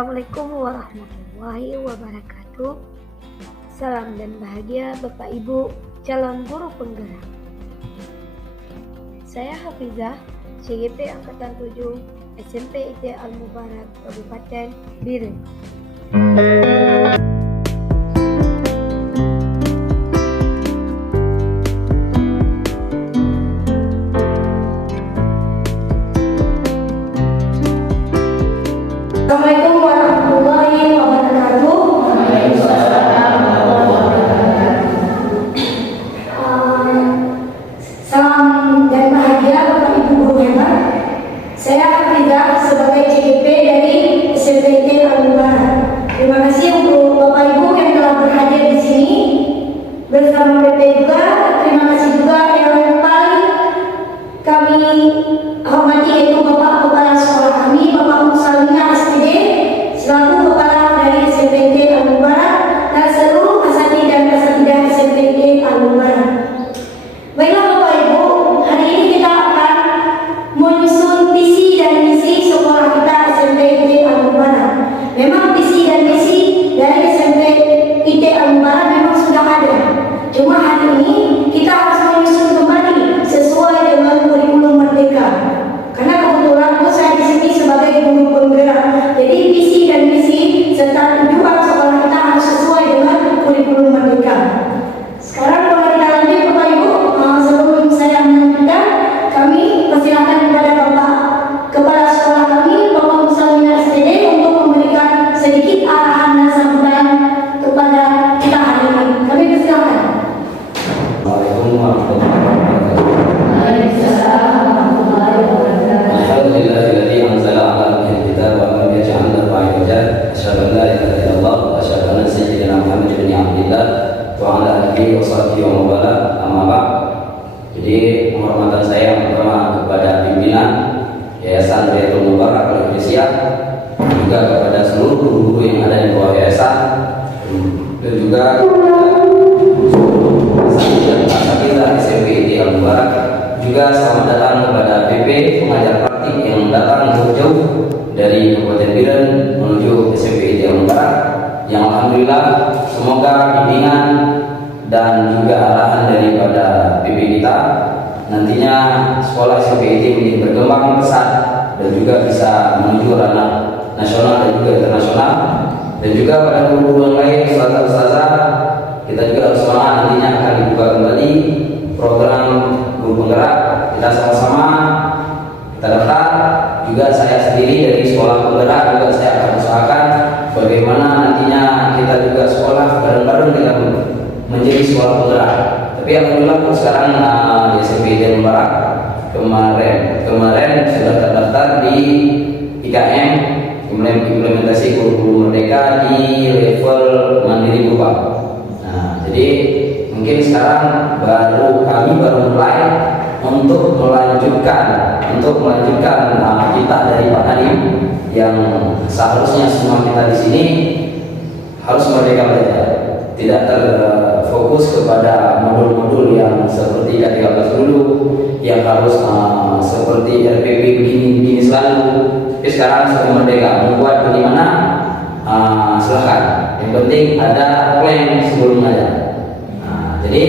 Assalamualaikum warahmatullahi wabarakatuh. Salam dan bahagia Bapak Ibu calon guru penggerak. Saya Hafizah, CGP Angkatan 7, SMP IT Al-Mubarak, Kabupaten Biren. Assalamualaikum warahmatullahi wabarakatuh. Salam dan bahagia Bapak Ibu guru hebat. Saya Hafizah sebagai CGP dari SMP Al-Mubarak. Terima kasih untuk Bapak Ibu yang telah berhadir di sini bersama BP juga. Terima kasih juga yang paling kami hormati yaitu Bapak Kepala Sekolah kami, Bapak Musalina SPD selaku Kepala dari SMP Al-Mubarak dan seluruh asatidz dan asatidah SMP Al-Mubarak. Baiklah Bapak Ibu, hari ini kita akan menyusun visi dan misi sekolah kita SMP Al-Mubarak. Memang visi dan misi dari SMP Al-Mubarak memang sudah ada. Cuma hari ini kita harus menyusun kembali sesuai dengan kurikulum Merdeka. Karena kebetulan saya di sini sebagai guru penggerak. Jadi visi dan misi serta tujuan sekolah kita harus sesuai dengan kurikulum Merdeka. Sekarang kalau kita lanjut Bapak Ibu, sebelum saya melanjutkan, kami persilakan kepada Bapak Kepala Sekolah kami, Bapak Musalina SPD untuk memberikan sedikit arahan dan sambutan kepada kita hari ini. Kami persilakan. Assalamualaikum warahmatullahi wabarakatuh. Waalaikumsalam warahmatullahi wabarakatuh. Alhamdulillahilladzi anzala 'ala abdihi al-kitaba wa lam yaj'al lahu 'iwaja. Asyhadu an la ilaha illallah wa asyhadu anna sayyidina Muhammadan ibn Abdillah wa 'ala alihi wa sahbihi wa mawala. Amma ba'd. Jadi penghormatan saya yang pertama kepada pimpinan Yayasan Riyadul Mubarak Al-Indonesia, juga kepada seluruh guru-guru yang ada di bawah yayasan, dan juga asatidzah SMP Al-Mubarak. Juga selamat datang kepada BP pengajar praktik yang datang jauh-jauh dari Kabupaten Biren menuju SMP Al-Mubarak, yang alhamdulillah semoga bimbingan dan juga arahan daripada BP kita nantinya sekolah SMP menjadi berkembang pesat dan juga bisa menuju ranah nasional dan juga internasional. Dan juga pada guru-guru yang lain, ustazah-ustazah, kita juga harus semangat, nantinya akan dibuka kembali program guru penggerak. Kita sama-sama kita daftar. Juga saya sendiri dari sekolah penggerak juga saya akan usahakan bagaimana nantinya kita juga sekolah bareng-bareng dengan menjadi sekolah penggerak. Tapi alhamdulillah sekarang di SMP Al-Mubarak kemarin sudah terdaftar di IKM, implementasi kurikulum Merdeka di level mandiri Bupang. Nah, jadi mungkin sekarang kami baru mulai untuk melanjutkan kita dari Pak Nadiem, yang seharusnya semua kita di sini harus merdeka belajar, tidak terfokus kepada modul-modul yang seperti K13 dulu, yang harus seperti RPP begini selalu. Tapi sekarang sudah merdeka, membuat bagaimana silahkan. Yang penting ada plan sebelum belajar. Jadi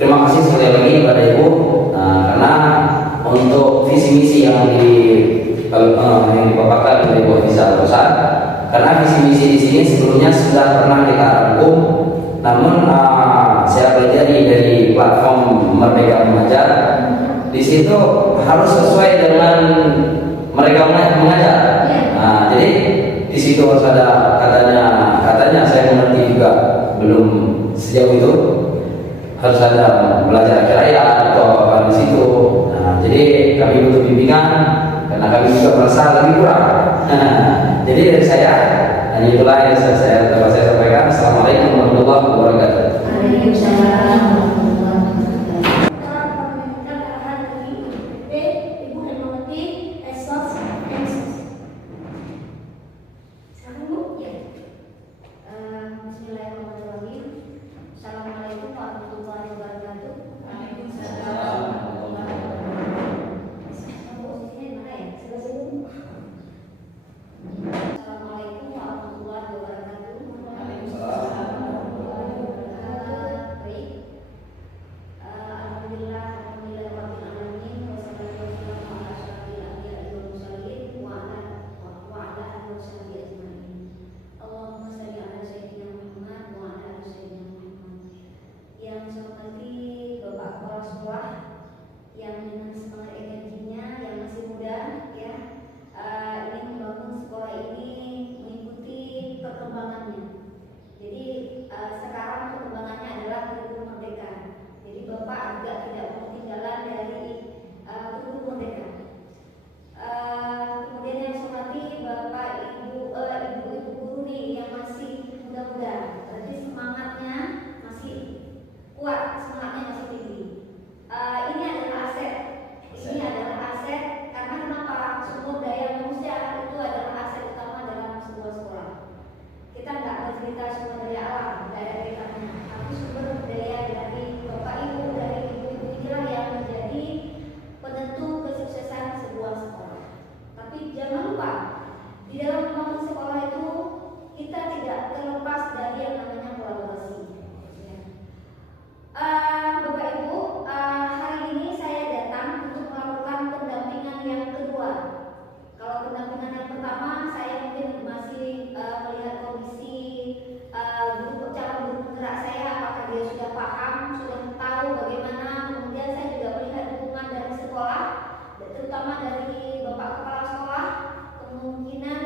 terima kasih sekali lagi kepada Ibu karena untuk visi misi yang dipaparkan oleh Ibu Hafizah Al-Ustaz. Karena visi misi di sini sebelumnya sudah pernah kita rangkum, namun saya pelajari dari platform Merdeka Mengajar. Di situ harus sesuai dengan mereka mengajar. Jadi di situ harus ada katanya saya mengerti juga belum sejauh itu, harus ada belajar kiraat atau apa di situ. Jadi kami butuh bimbingan karena kami juga merasa lebih kurang. Jadi dari saya hanya itulah yang saya sampaikan. Assalamualaikum warahmatullahi wabarakatuh. Waalaikumsalam. Assalamualaikum warahmatullahi wabarakatuh. Assalamualaikum kuat, semangatnya masih tinggi. Ini adalah aset. Ini adalah aset karena kenapa? Sumber daya manusia itu adalah aset utama dalam sebuah sekolah. Kita nggak bercerita sumber daya alam, nggak ada kaitannya. Tapi sumber daya dari bapak ibu, dari ibu-ibu inilah yang menjadi penentu kesuksesan sebuah sekolah. Tapi jangan lupa, di dalam membangun sekolah itu kita tidak terlepas dari yang namanya kolaborasi. Bapak Ibu, hari ini saya datang untuk melakukan pendampingan yang kedua. Kalau pendampingan yang pertama saya mungkin masih melihat kondisi calon guru penggerak saya, apakah dia sudah paham, sudah tahu bagaimana. Kemudian saya juga melihat dukungan dari sekolah, terutama dari Bapak Kepala Sekolah, kemungkinan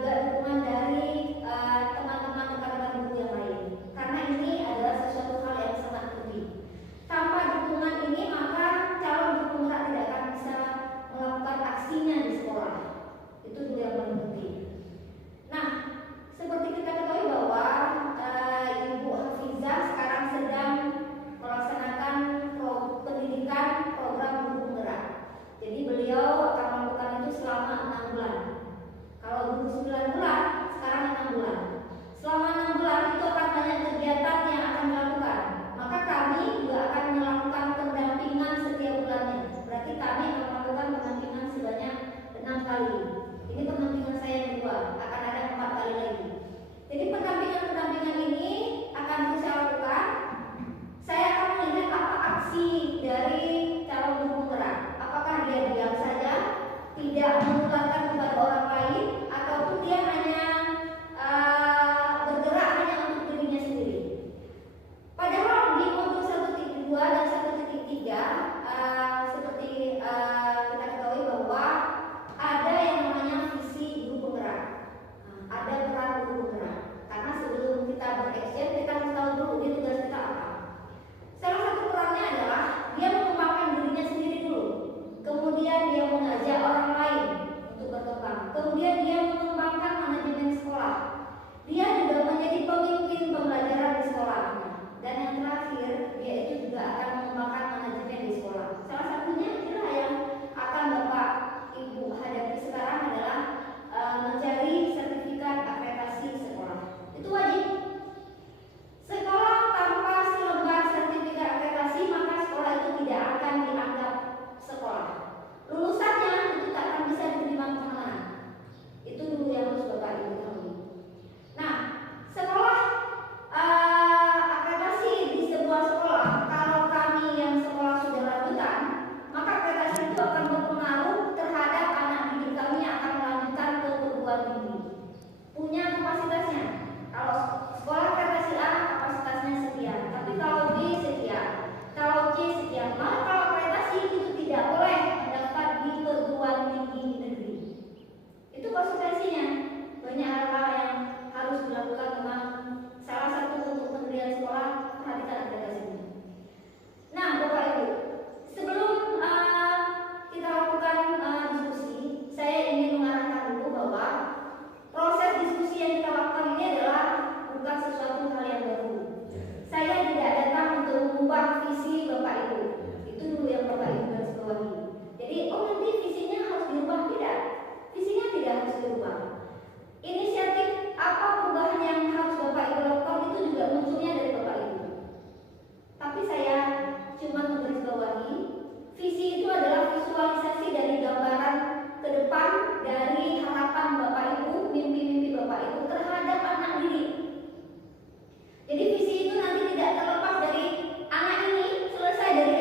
juga dukungan dari teman-teman rekan-rekan guru yang lain. Karena ini adalah sesuatu hal yang sangat penting. Tanpa dukungan ini maka calon guru penggerak tidak akan bisa melakukan aksinya di sekolah. Itu juga yang paling penting. Nah, seperti kita ketahui bahwa Ibu Hafizah sekarang sedang melaksanakan pendidikan program guru penggerak. Jadi beliau akan melakukan itu selama 6 bulan. Kalau dulu 9 bulan, sekarang 6 bulan. Selama 6 bulan itu akan banyak kegiatan yang akan dilakukan. Maka kami juga akan melakukan pendampingan setiap bulannya. Berarti kami akan melakukan pendampingan sebanyak 6 kali. Ini pendampingan saya yang kedua, akan ada 4 kali lagi. Jadi pendampingan ini akan saya lakukan. Saya akan melihat apa aksi dari calon guru penggerak. Apakah dia diam saja, tidak menularkan kepada orang lain, ataupun dia hanya bergerak hanya untuk dirinya sendiri. Padahal di modul 1.2 dan 1.3 seperti kita ketahui bahwa ada yang namanya visi guru penggerak. Ada peran guru penggerak. Karena sebelum kita beraction, kita harus tahu dulu dia tugas kita apa. Salah satu perannya adalah dia mengembangkan dirinya sendiri dulu. Kemudian dia mengajak orang lain untuk berkembang. Kemudian dia mengembangkan manajemen sekolah. Dia juga menjadi pemimpin pembelajaran di sekolah. Dan yang terakhir, dia itu juga akan mengembangkan manajemen di sekolah. Salah satunya adalah yang akan Bapak Ibu hadapi sekarang adalah mencari sertifikat akreditasi sekolah. Itu wajib. Sekolah tanpa selembar sertifikat akreditasi maka sekolah itu tidak akan dianggap sekolah. Lulusannya itu tak akan bisa diterima kemana-mana. Itu dulu yang harus Bapak Ibu ketahui. Nah, sekolah akreditasi di sebuah sekolah, kalau kami yang sekolah sudah lanjutan, maka akreditasi itu akan berpengaruh terhadap anak didik kami yang akan melanjutkan ke perguruan tinggi. Punya kapasitasnya. Kalau sekolah akreditasi A kapasitasnya sekian, tapi kalau B sekian, kalau C sekian. Maka kalau akreditasi itu tidak boleh mendaftar di perguruan tinggi negeri. Itu konsekuensinya. Banyak hal-hal yang harus dilakukan. Memang salah satu untuk pendirian sekolah, perhatikan akreditasinya. Nah, Bapak Ibu, sebelum kita lakukan diskusi, saya ingin mengarahkan dulu bahwa proses diskusi yang kita lakukan ini adalah bukan sesuatu hal yang baru. Saya tidak datang untuk mengubah visi Bapak Ibu. Itu dulu yang Bapak Ibu harus bawahi. Jadi, nanti visinya harus diubah, tidak. Visinya tidak harus diubah. Inisiatif apa perubahan yang harus Bapak Ibu lakukan itu juga munculnya dari Bapak Ibu. Tapi saya cuma menggarisbawahi, visi itu adalah visualisasi dari gambaran ke depan dari harapan Bapak Ibu, mimpi-mimpi Bapak Ibu terhadap anak didik. Jadi visi itu nanti tidak terlepas dari anak ini selesai dari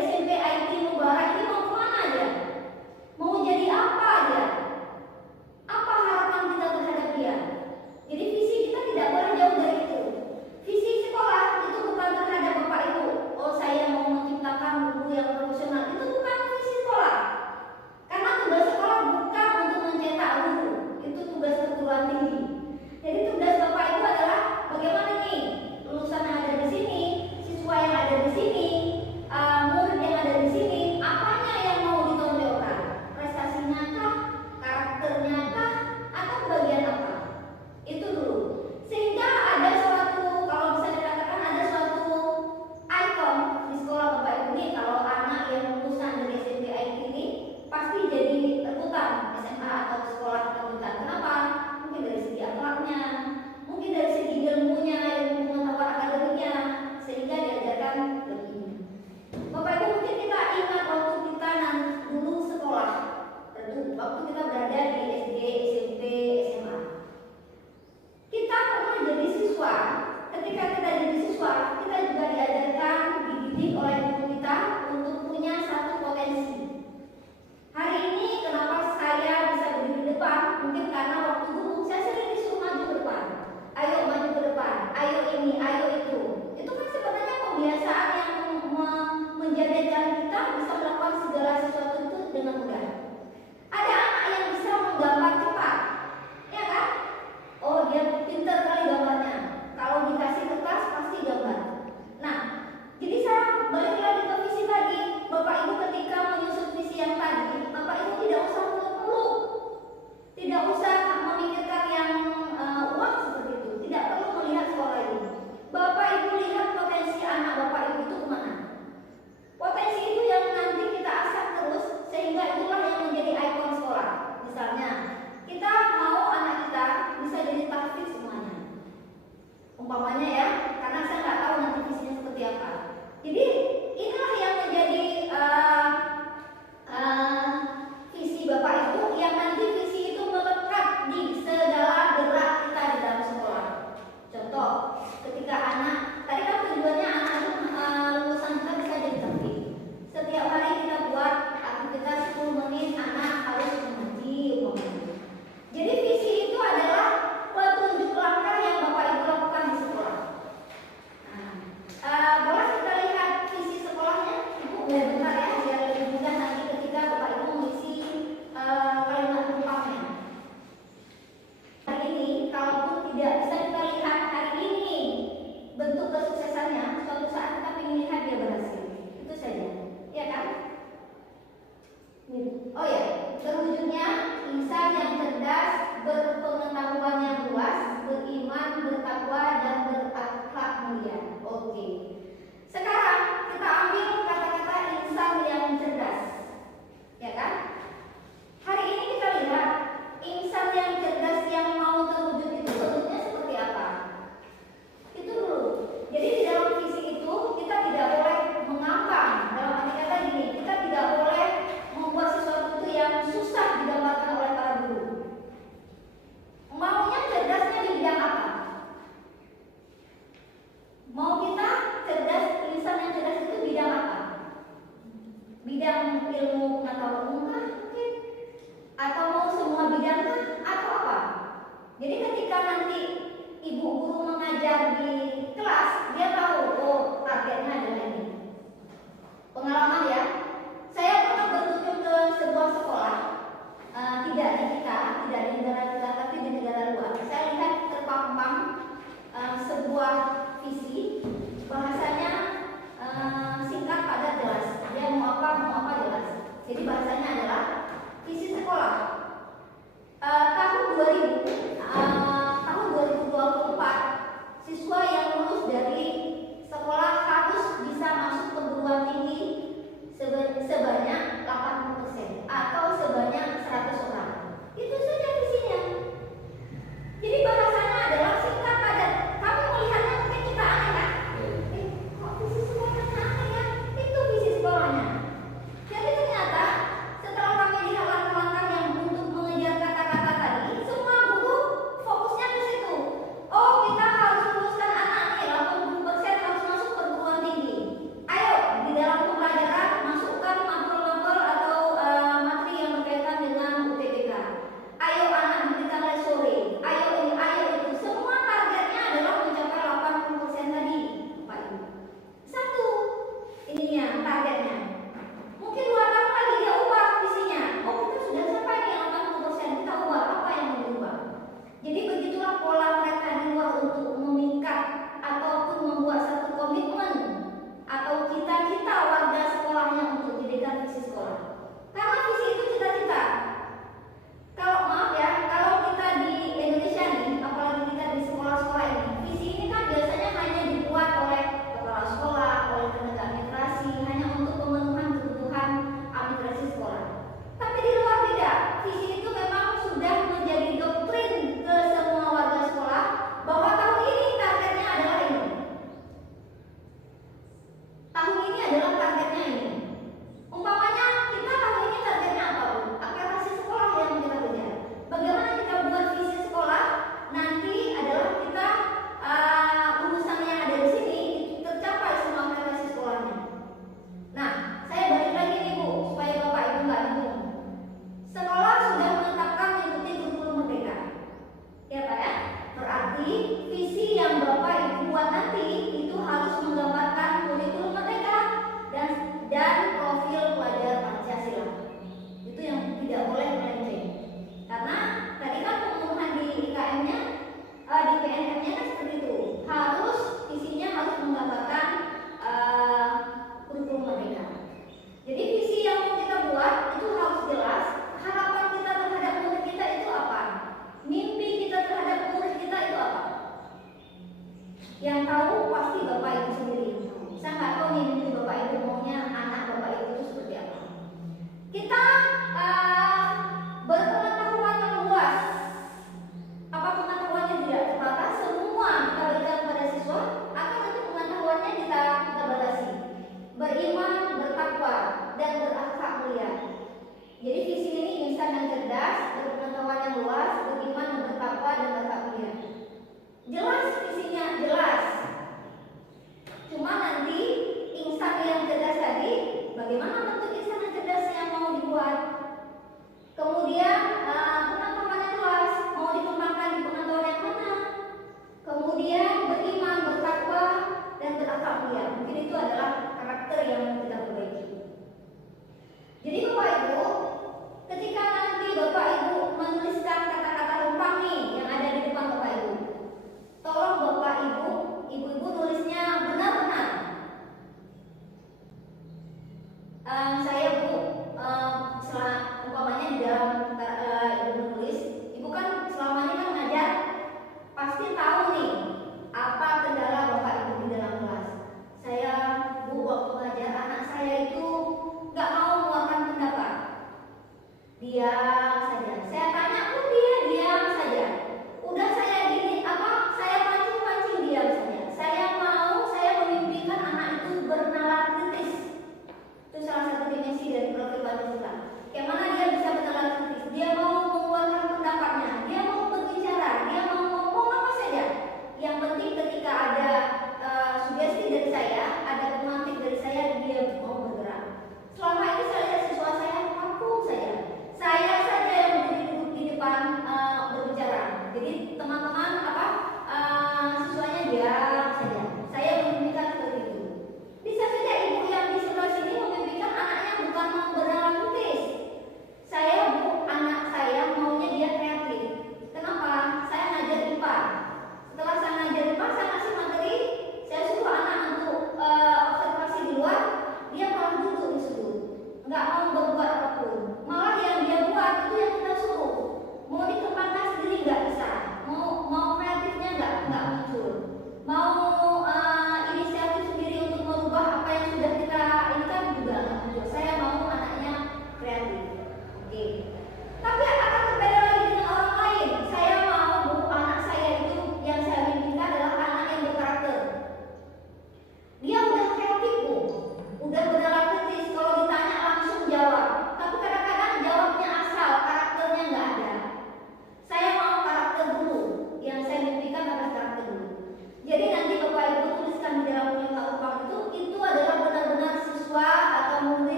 kebiasaan yang menjadikan kita bisa melakukan segala sesuatu itu dengan mudah. Ada anak yang bisa menggambar cepat, ya kan? Oh, dia pintar kali gambarnya. Kalau dikasih kertas pasti gambar. Nah, jadi saya balik lagi ke visi tadi. Bapak Ibu ketika menyusun visi yang tadi, Bapak Ibu tidak usah muluk-muluk, tidak usah memikirkan yang uang seperti itu. Tidak perlu melihat sekolah ini. Bapak Ibu lihat potensi anak Bapak Ibu itu kemana. Potensi itu yang nanti kita asah terus, sehingga itulah yang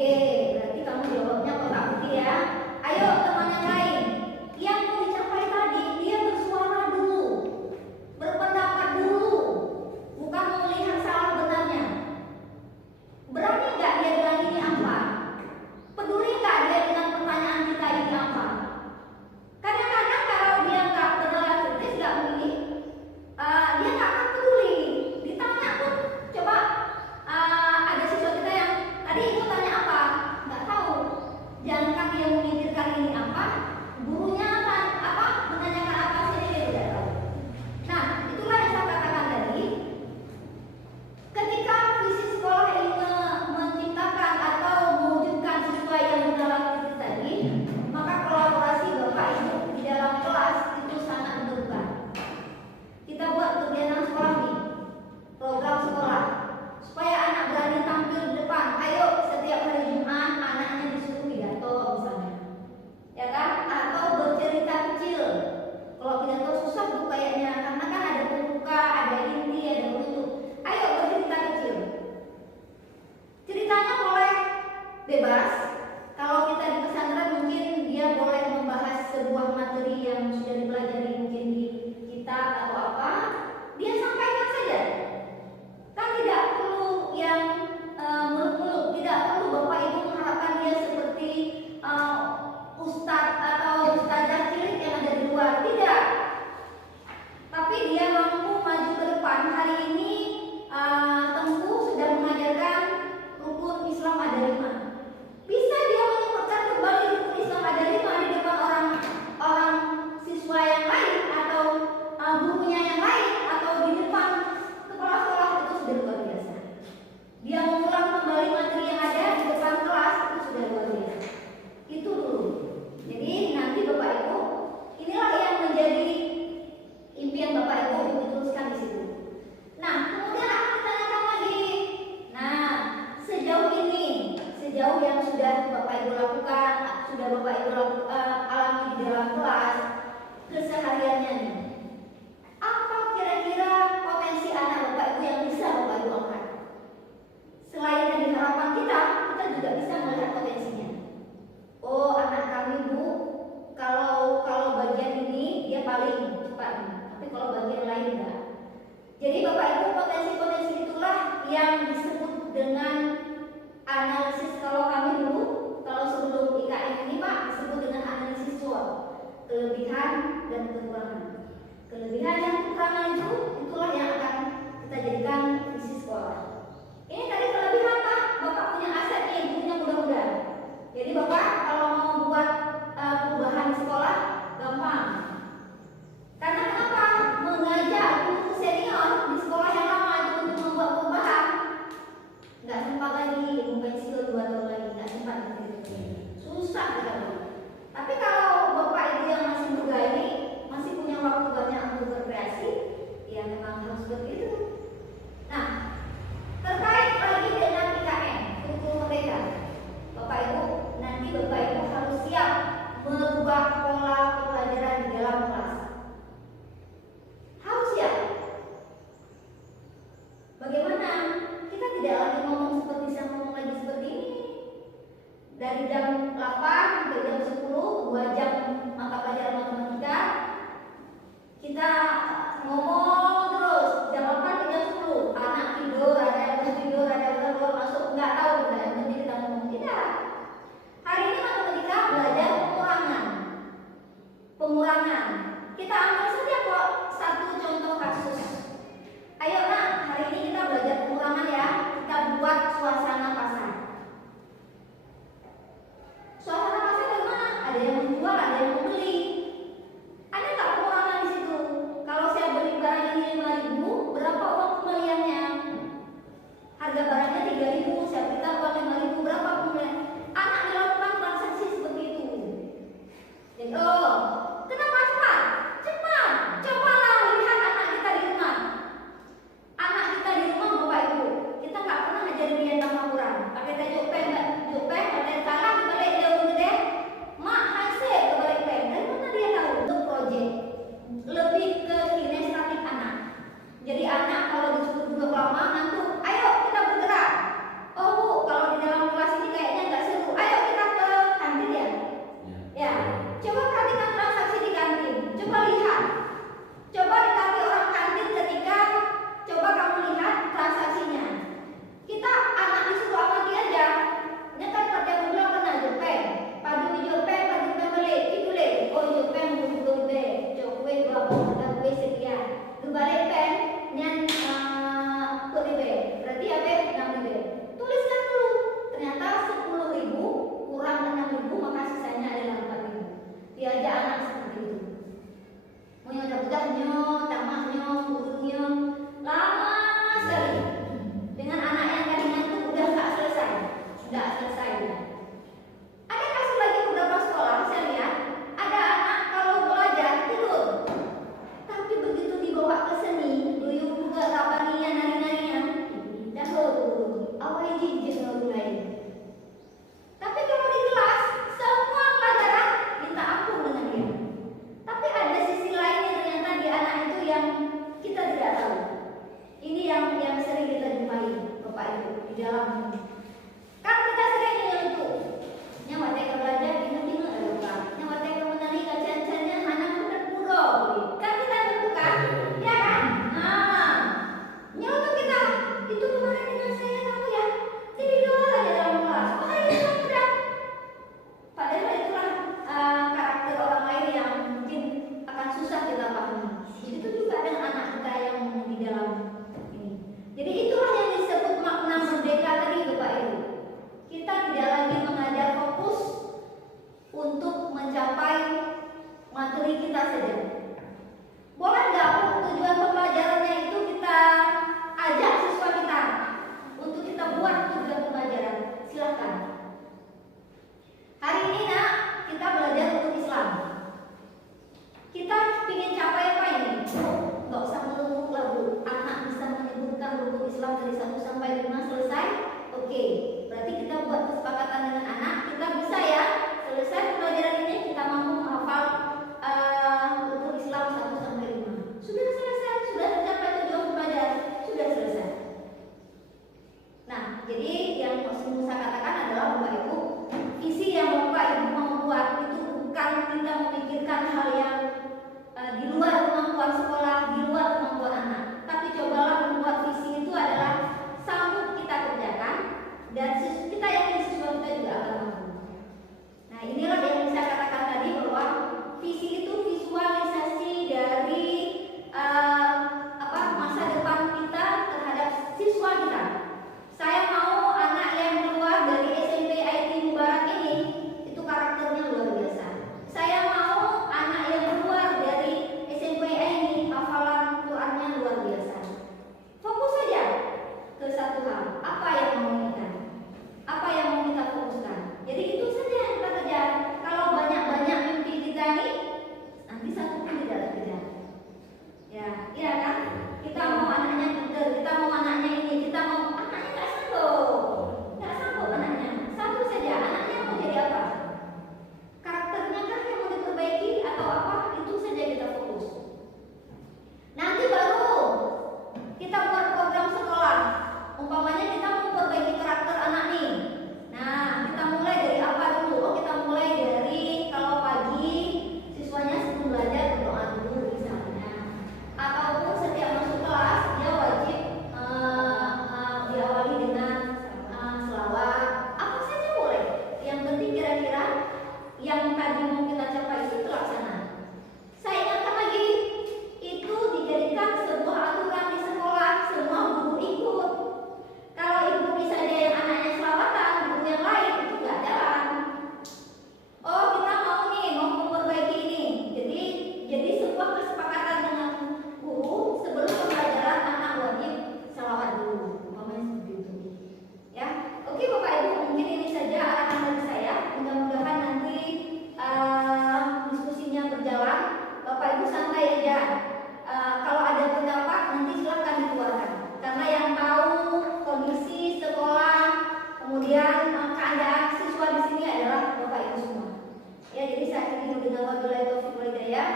Oke, berarti kamu jawabnya kotak putih ya. Ayo teman yang lain, yang mau dicapai tadi dia bersuara dulu, berpendapat dulu, bukan melihat salah benarnya. Berani nggak dia bilang ini apa? Peduli nggak dia dengan pertanyaan kita ini apa? Kadang-kadang kalau dia nggak benar kritis, nggak memilih, dia nggak akan peduli. Ditanya pun, coba ada siswa kita yang tadi ibu tanya apa? Nggak tahu. Jangankan dia memikir kali ini apa, gurunya akan apa menanyakan apa sih dia tidak tahu. Nah, itulah yang saya katakan tadi. Ketika visi sekolah ini menciptakan atau mewujudkan siswa yang benar kritis tadi, maka kolaborasi Bapak Ibu di dalam kelas itu sangat diperlukan. Kita buat kegiatan sekolah nih, program sekolah, supaya anak berani tampil di depan. Ayo setiap hari Jumat anaknya disuruh pidato misalnya, ya kan? Atau bercerita kecil. Kalau pidato susah tuh kayaknya, karena kan ada pembuka, ada inti, ada penutup. Ayo bercerita kecil. Ceritanya boleh bebas. Kalau kita di pesantren mungkin dia boleh membahas sebuah materi yang sudah dipelajari mungkin di kitab atau apa, dia sampaikan saja. Kan tidak perlu yang muluk-muluk, tidak perlu Bapak Ibu mengharapkan dia seperti ustadz atau ustazah cilik yang ada di luar, tidak. Tapi dia mampu maju ke depan. Hari ini Tengku sudah mengajarkan rukun Islam ada 5. Bisa dia menyebutkan kembali rukun Islam ada 5 di depan orang siswa yang lain atau gurunya yang lain atau di depan kepala sekolah, itu sudah luar biasa. Dia mengulang kembali materi yang ada di depan kelas, itu sudah luar biasa. Itu dulu. Jadi nanti Bapak Ibu, inilah yang menjadi impian Bapak Ibu untuk dituliskan di situ. Nah, kemudian akan ditanyakan lagi. Nah, sejauh ini, sejauh yang sudah Bapak Ibu lakukan, sudah Bapak Ibu alami di dalam kelas, kesehariannya nih, apa kira-kira potensi anak Bapak Ibu yang bisa Bapak Ibu angkat? Selain dari harapan kita juga bisa melihat potensinya. Oh, anak kami Bu, kalau bagian ini dia paling cepat, tapi kalau bagian lain enggak. Jadi Bapak Ibu, potensi-potensi itulah yang disebut dengan analisis. Kalau kami dulu, kalau sebelum IKN ini Pak, disebut dengan analisis SWOT, kelebihan dan kekurangan. Kelebihan dan kekurangan itu, itulah yang akan kita jadikan visi sekolah. Ini tadi kelebihan Pak, Bapak punya aset nih, punya mudah-mudahan. Jadi Bapak kalau mau buat perubahan di sekolah, gampang. Karena kenapa? Mengajak guru senior di sekolah yang lama itu untuk membuat perubahan, nggak sempat lagi, mau pensiun 2 tahun lagi, nggak sempat lagi. Susah sekali. Tapi kalau Bapak Ibu yang masih muda ini masih punya waktu banyak untuk berkreasi, ya memang harus seperti itu. Nah, terkait lagi dengan IKN, kurikulum merdeka, Bapak Ibu, nanti Bapak Ibu harus siap merubah pola pembelajaran di dalam kelas. Harus siap. Bagaimana? Kita tidak lagi ngomong seperti saya ngomong lagi seperti ini. Dari jam 8 sampai jam 10, 2 jam mata pelajaran matematika. Kita ngomong terus jam 8 sampai jam 10. Anak tidur, ada yang tidur, ada yang keluar masuk, nggak tahu kita yang penting kita ngomong. Tidak. Hari ini matematika belajar pengurangan. Kita ambil saja kok satu contoh kasus. Ayo nak, hari ini kita belajar pengurangan ya. Kita buat suasana pasar. saya yakin siswa kita juga akan mampu. Nah, inilah yang saya katakan tadi bahwa visi itu visualisasi dari masa depan kita terhadap siswa kita. Saya mau anak yang keluar dari SMP IT Mubarak ini itu karakternya luar biasa. Saya mau anak yang keluar dari SMP ini hafalan Qurannya luar biasa. Fokus saja ke satu hal. Apa yang mau kita? Apa yang mau kita fokuskan? Jadi itu saja yang kita kejar. Kalau banyak-banyak mimpi kita nih, nanti satu pun tidak terkejar. Ya, iya kan? Kita mau anaknya pintar, kita mau anaknya ini, kita mau anaknya nggak sanggup anaknya. Satu saja, anaknya mau jadi apa? Karakternya kan yang mau diperbaiki atau apa? Itu saja kita fokus. Nanti baru kita buat program sekolah. Umpamanya kita mau perbaiki karakter anak nih. Nah, kita mulai dari apa dulu? Oh, kita mulai dari kalau pagi siswanya sebelum belajar berdoa dulu misalnya. Ataupun setiap masuk kelas dia wajib diawali dengan selawat. Apa saja boleh. Yang penting kira-kira yang tadi mau kita capai itu terlaksana. Saya ingatkan lagi, itu dijadikan sebuah aturan di sekolah, semua guru ikut. Kalau ibu misalnya yang anaknya selawatan, guru yang lain itu nggak jalan. Oh, kita mau nih, mau memperbaiki ini. Jadi sebuah kesepakatan dengan guru sebelum pembelajaran anak wajib selawat dulu. Umpamanya seperti itu. Ya, oke Bapak Ibu, mungkin ini saja arahan dari saya. Mudah-mudahan nanti diskusinya berjalan. Bapak Ibu santai aja. Kalau ada pendapat nanti silakan dikeluarkan. Karena yang tahu kondisi sekolah, kemudian keadaan siswa di sini adalah Bapak Ibu semua. Ya, jadi saya akhiri dengan wabillahi taufiq wal hidayah.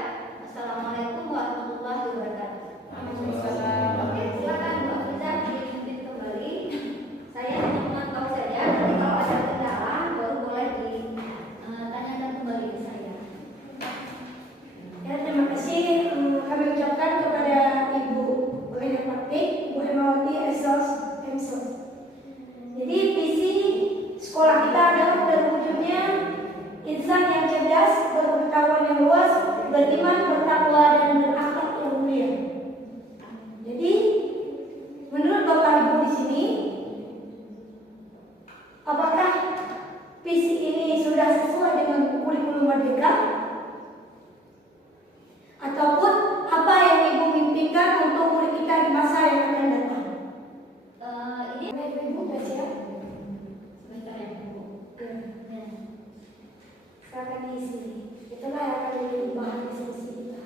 Assalamualaikum warahmatullahi wabarakatuh. Oke, silakan Mbak Fiza dipimpin kembali. Saya hanya memantau saja. Nanti kalau ada kendala baru boleh ditanyakan kembali ke saya. Ya, terima kasih kami ucapkan kepada Ibu Guru Praktik, Bu Hemawati Esos Emsos. Jadi visi sekolah kita adalah terwujudnya insan yang cerdas, berpengetahuan yang luas, beriman, bertakwa, dan berakhlak yang mulia. Jadi, menurut Bapak Ibu di sini, apakah visi ini sudah sesuai dengan kurikulum Merdeka? Ataupun apa yang Ibu mimpikan untuk murid kita di masa yang akan datang? Ini Ibu nggak siap? Sebentar ya, Bu. Ya. Silakan diisi. Itulah yang akan menjadi bahan diskusi kita.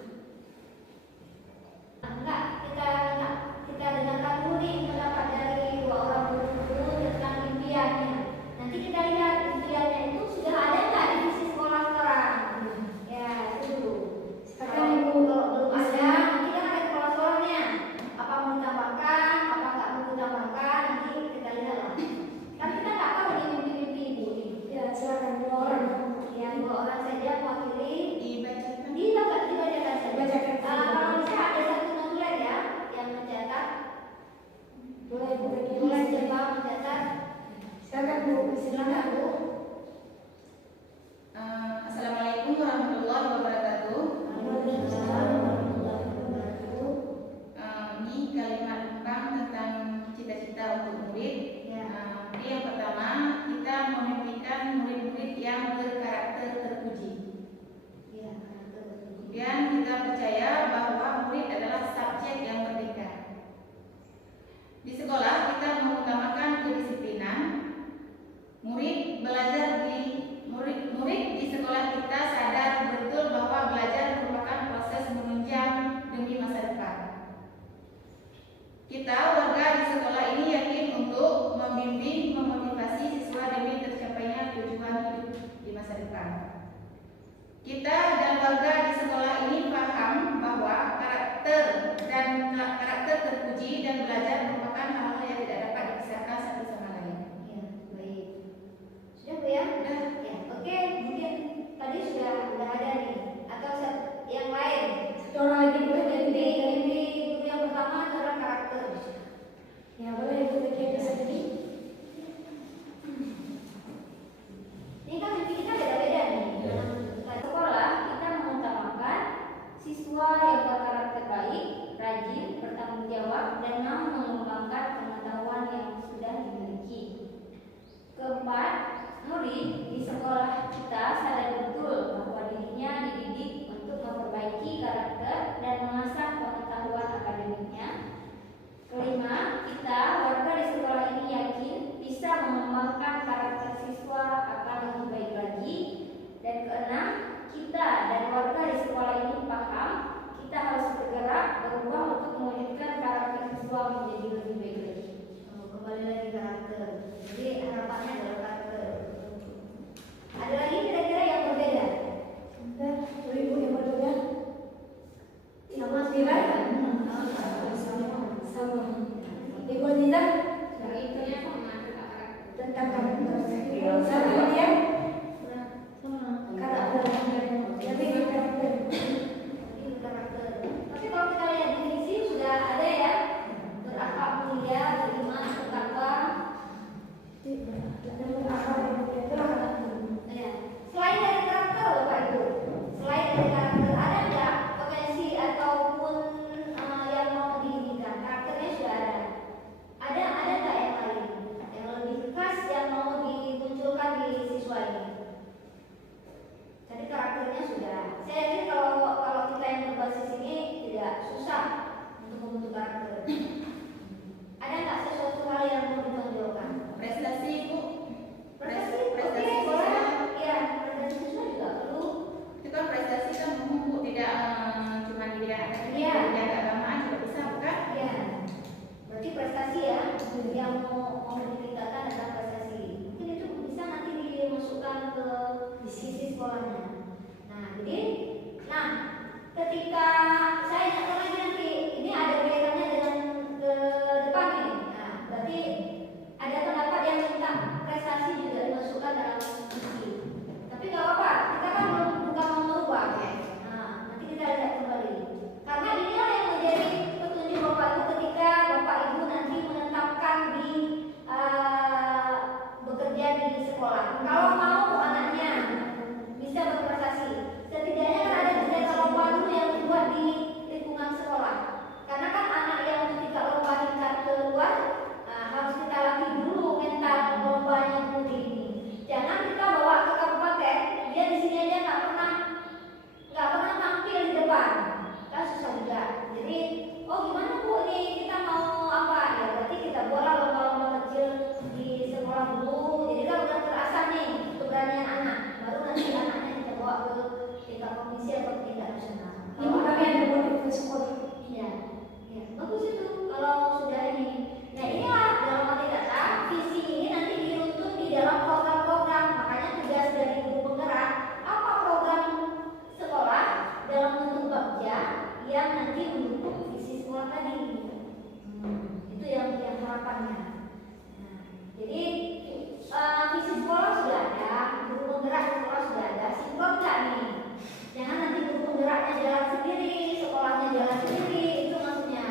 Enggak, kita dengarkan dulu nih pendapat dari dua orang guru tentang impiannya. Nanti kita lihat impiannya itu sudah ada nggak di visi sekolah sekarang. Ya, itu dulu. Kalau belum ada, nanti kan ada sekolah-sekolahnya. Apa mau ditambahkan, apa nggak mau ditambahkan, nanti kita lihat lah. Kan kita nggak tahu nih mimpi-mimpi ibu nih. Ya, silakan dua orang. Ya, dua orang saja mewakili. Dibacakan. Dibacakan saja. Bacakan. Kalau bisa ada satu notulen ya yang mencatat. Boleh Ibu bagi. Mulai coba mencatat. Silakan Bu. Silakan Bu. Assalamualaikum warahmatullahi wabarakatuh. Waalaikumsalam warahmatullahi wabarakatuh. Ini kalimat Bang tentang cita-cita untuk murid. Ya. Yang pertama, kita memimpikan murid-murid yang berkarakter terpuji. Ya. Kemudian kita percaya bahwa murid adalah subjek yang merdeka. Di sekolah kita mengutamakan kedisiplinan. Murid di sekolah kita sadar betul bahwa belajar merupakan proses menunjang demi masa depan. Kita warga di sekolah ini yakin untuk membimbing, memotivasi siswa demi tercapainya tujuan hidup di masa depan. Kita dan warga di sekolah ini paham bahwa karakter terpuji dan belajar merupakan hal-hal yang tidak dapat dipisahkan satu sama lain. Ya, baik. Sudah Bu ya? Sudah. Ya, oke. Mungkin tadi sudah ada nih atau yang lain. Satu orang lagi boleh dari Mimpi guru yang pertama adalah karakter. Ya, boleh Ibu bagi yang bisa jadi. murid di sekolah kita sadar betul bahwa dirinya dididik untuk memperbaiki karakter dan mengasah pengetahuan akademiknya. Kelima, kita warga di sekolah ini yakin bisa mengembangkan karakter siswa akan lebih baik lagi. Dan keenam, kita dan warga di sekolah ini paham kita harus bergerak berubah untuk mewujudkan karakter siswa menjadi lebih baik lagi. Kembali lagi karakter. Jadi harapannya adalah karakter. Ada lagi kira-kira yang berbeda? Ibu yang berbeda Sama Mira? sama. Ibu Aziza Yang itunya sama karakter. tentang karakter. Sama ya? Sama. Karakter. Lebih karakter. Karakter. Tapi kalau kita lihat definisi sudah ada ya. Berakhlak mulia, beriman, bertakwa. Ya. Selain dari karakter, Bapak Ibu, selain dari karakter ada nggak potensi ataupun yang mau diinginkan? Karakternya sudah ada. Ada nggak yang lain, yang lebih khas yang mau dimunculkan di siswa ini? Jadi karakternya sudah. Saya yakin kalau kita yang berbasis ini tidak susah untuk membentuk karakter. Ada nggak sesuatu hal yang mau ditonjolkan? Prestasi Bu. Prestasi, Prestasi oke, siswa. boleh. Iya, prestasi siswa juga perlu. Itu kan prestasi kan umum Bu, tidak cuma di bidang akademik, Iya. di bidang keagamaan juga bisa bukan? Iya. Berarti prestasi ya, yang mau ditingkatkan adalah prestasi. Mungkin itu bisa nanti dimasukkan ke sisi sekolahnya. Nah, ketika saya ingatkan lagi nanti, ini ada kaitannya dengan ke depan nih. Nah, berarti ada pendapat yang tentang prestasi juga dimasukkan dalam visi. Tapi nggak apa-apa, kita kan bukan mau merubah ya. Nah, nanti kita lihat kembali. Karena inilah yang menjadi petunjuk Bapak Ibu ketika Bapak Ibu nanti menetapkan di bekerja di sekolah. Kalau mau anaknya bisa berprestasi, setidaknya kan ada kegiatan lomba dulu yang dibuat di lingkungan sekolah. Karena kan anak yang ketika lomba tingkat keluar, harus kita latih dulu mental lombanya dulu ini. Jangan kita bawa ke kabupaten, dia di sini aja nggak pernah tampil di depan, kan susah juga. Jadi, oh gimana Bu nih kita mau apa? Ya berarti kita buatlah lomba-lomba kecil di sekolah dulu. Jadi kan udah terasa nih keberanian anak, baru nanti anaknya kita bawa ke tingkat provinsi atau tingkat nasional. Ibu kami ada buat di sekolah. Iya, ya, bagus itu kalau sudah ini. Nah inilah dalam arti kata visi ini nanti diruntut di dalam program-program. Makanya tugas dari guru penggerak apa program sekolah dalam bentuk bakja yang nanti mendukung visi sekolah tadi. Itu yang harapannya. Nah, jadi visi sekolah sudah ada, guru penggerak sekolah sudah ada. Sinkron nggak nih? Jangan nanti guru penggeraknya jalan sendiri, sekolahnya jalan sendiri, itu maksudnya.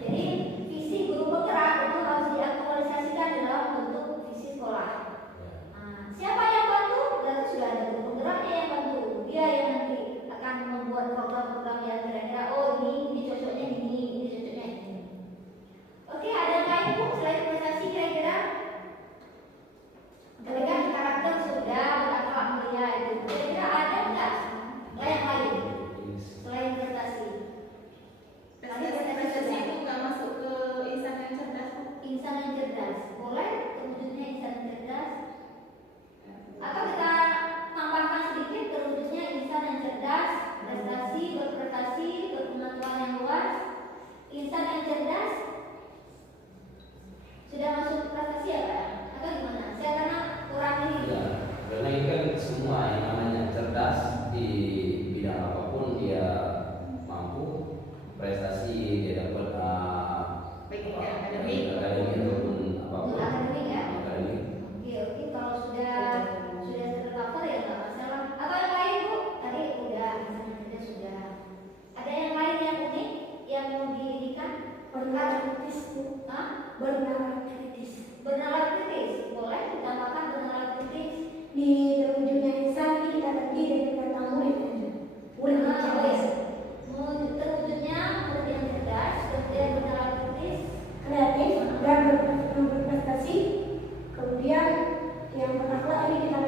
Jadi visi guru penggerak itu harus diaktualisasikan dalam bentuk visi sekolah. Nah, siapa yang bantu? Berarti sudah ada guru penggeraknya yang bantu. Dia yang nanti akan membuat program-program yang kira-kira ini cocoknya ini cocoknya ini. Oke, ada yang lain Bu selain prestasi kira-kira? Kan karakter sudah, berakhlak mulia itu. Kira-kira ada nggak yang lain selain prestasi? Prestasi itu nggak masuk ke insan yang cerdas Bu. Insan yang cerdas, boleh terwujudnya insan yang cerdas? Atau kita tambahkan sedikit terwujudnya insan yang cerdas, prestasi, berprestasi, berpengetahuan yang luas. Insan yang cerdas sudah masuk prestasi ya Pak? Atau gimana? Saya karena kurang ini. Ya, karena ini kan semua yang namanya cerdas di bidang apapun dia mampu prestasi, dia dapat Baik di akademik ataupun apapun. Untuk akademik ya? Akademik. Oke, kalau sudah tercover ya nggak masalah. Atau yang lain Bu? Tadi udah misalnya sudah. Ada yang lain yang unik yang mau diinikan? Bernalar kritis Bu. Hah? Bernalar kritis. Bernalar kritis, boleh ditambahkan bernalar kritis. Di terwujudnya insan ini kita terdiri dari pertama murid aja. Murid yang cerdas, Terwujudnya murid yang cerdas, kemudian bernalar kritis. kreatif, dan berprestasi. Kemudian yang berakhlak ini kita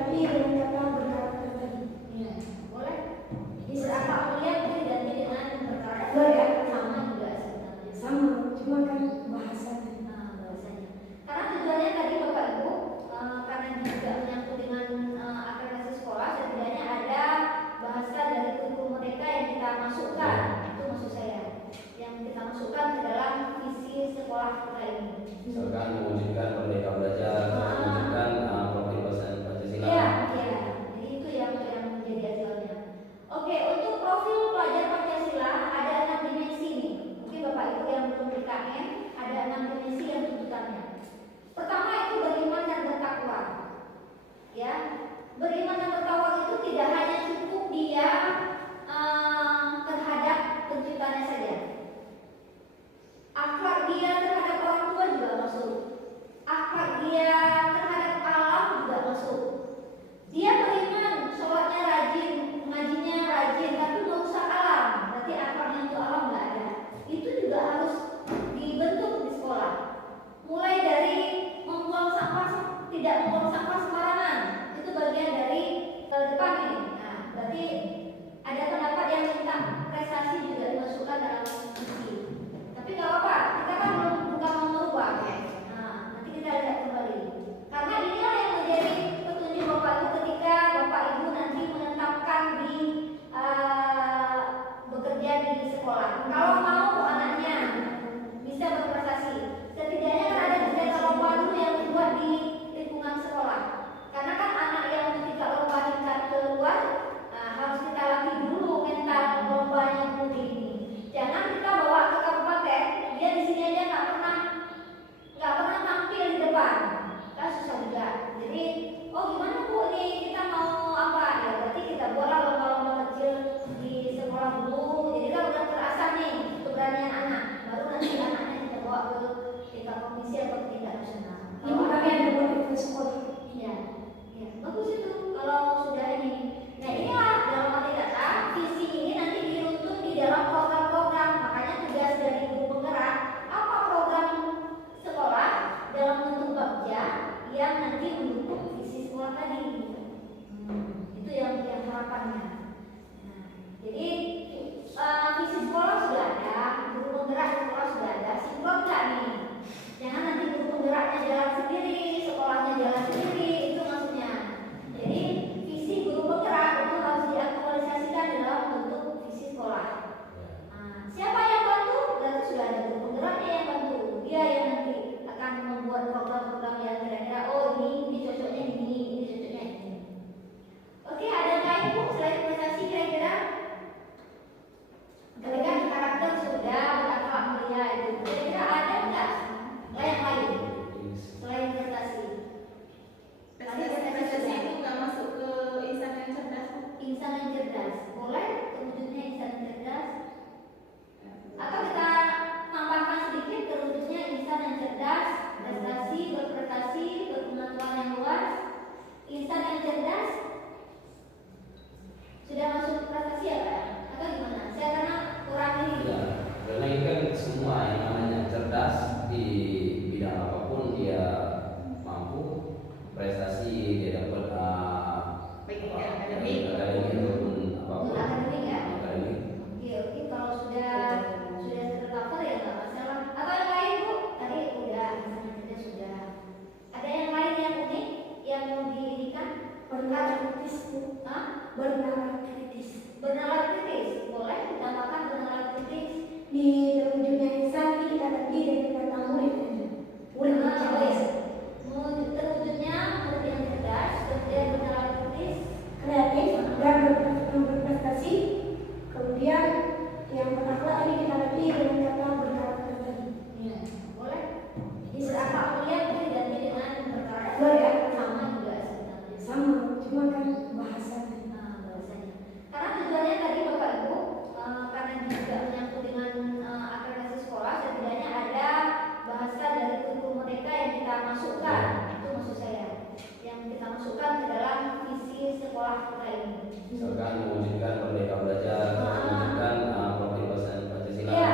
kita ini. Misalkan mewujudkan merdeka belajar, mewujudkan profil Pancasila. Iya.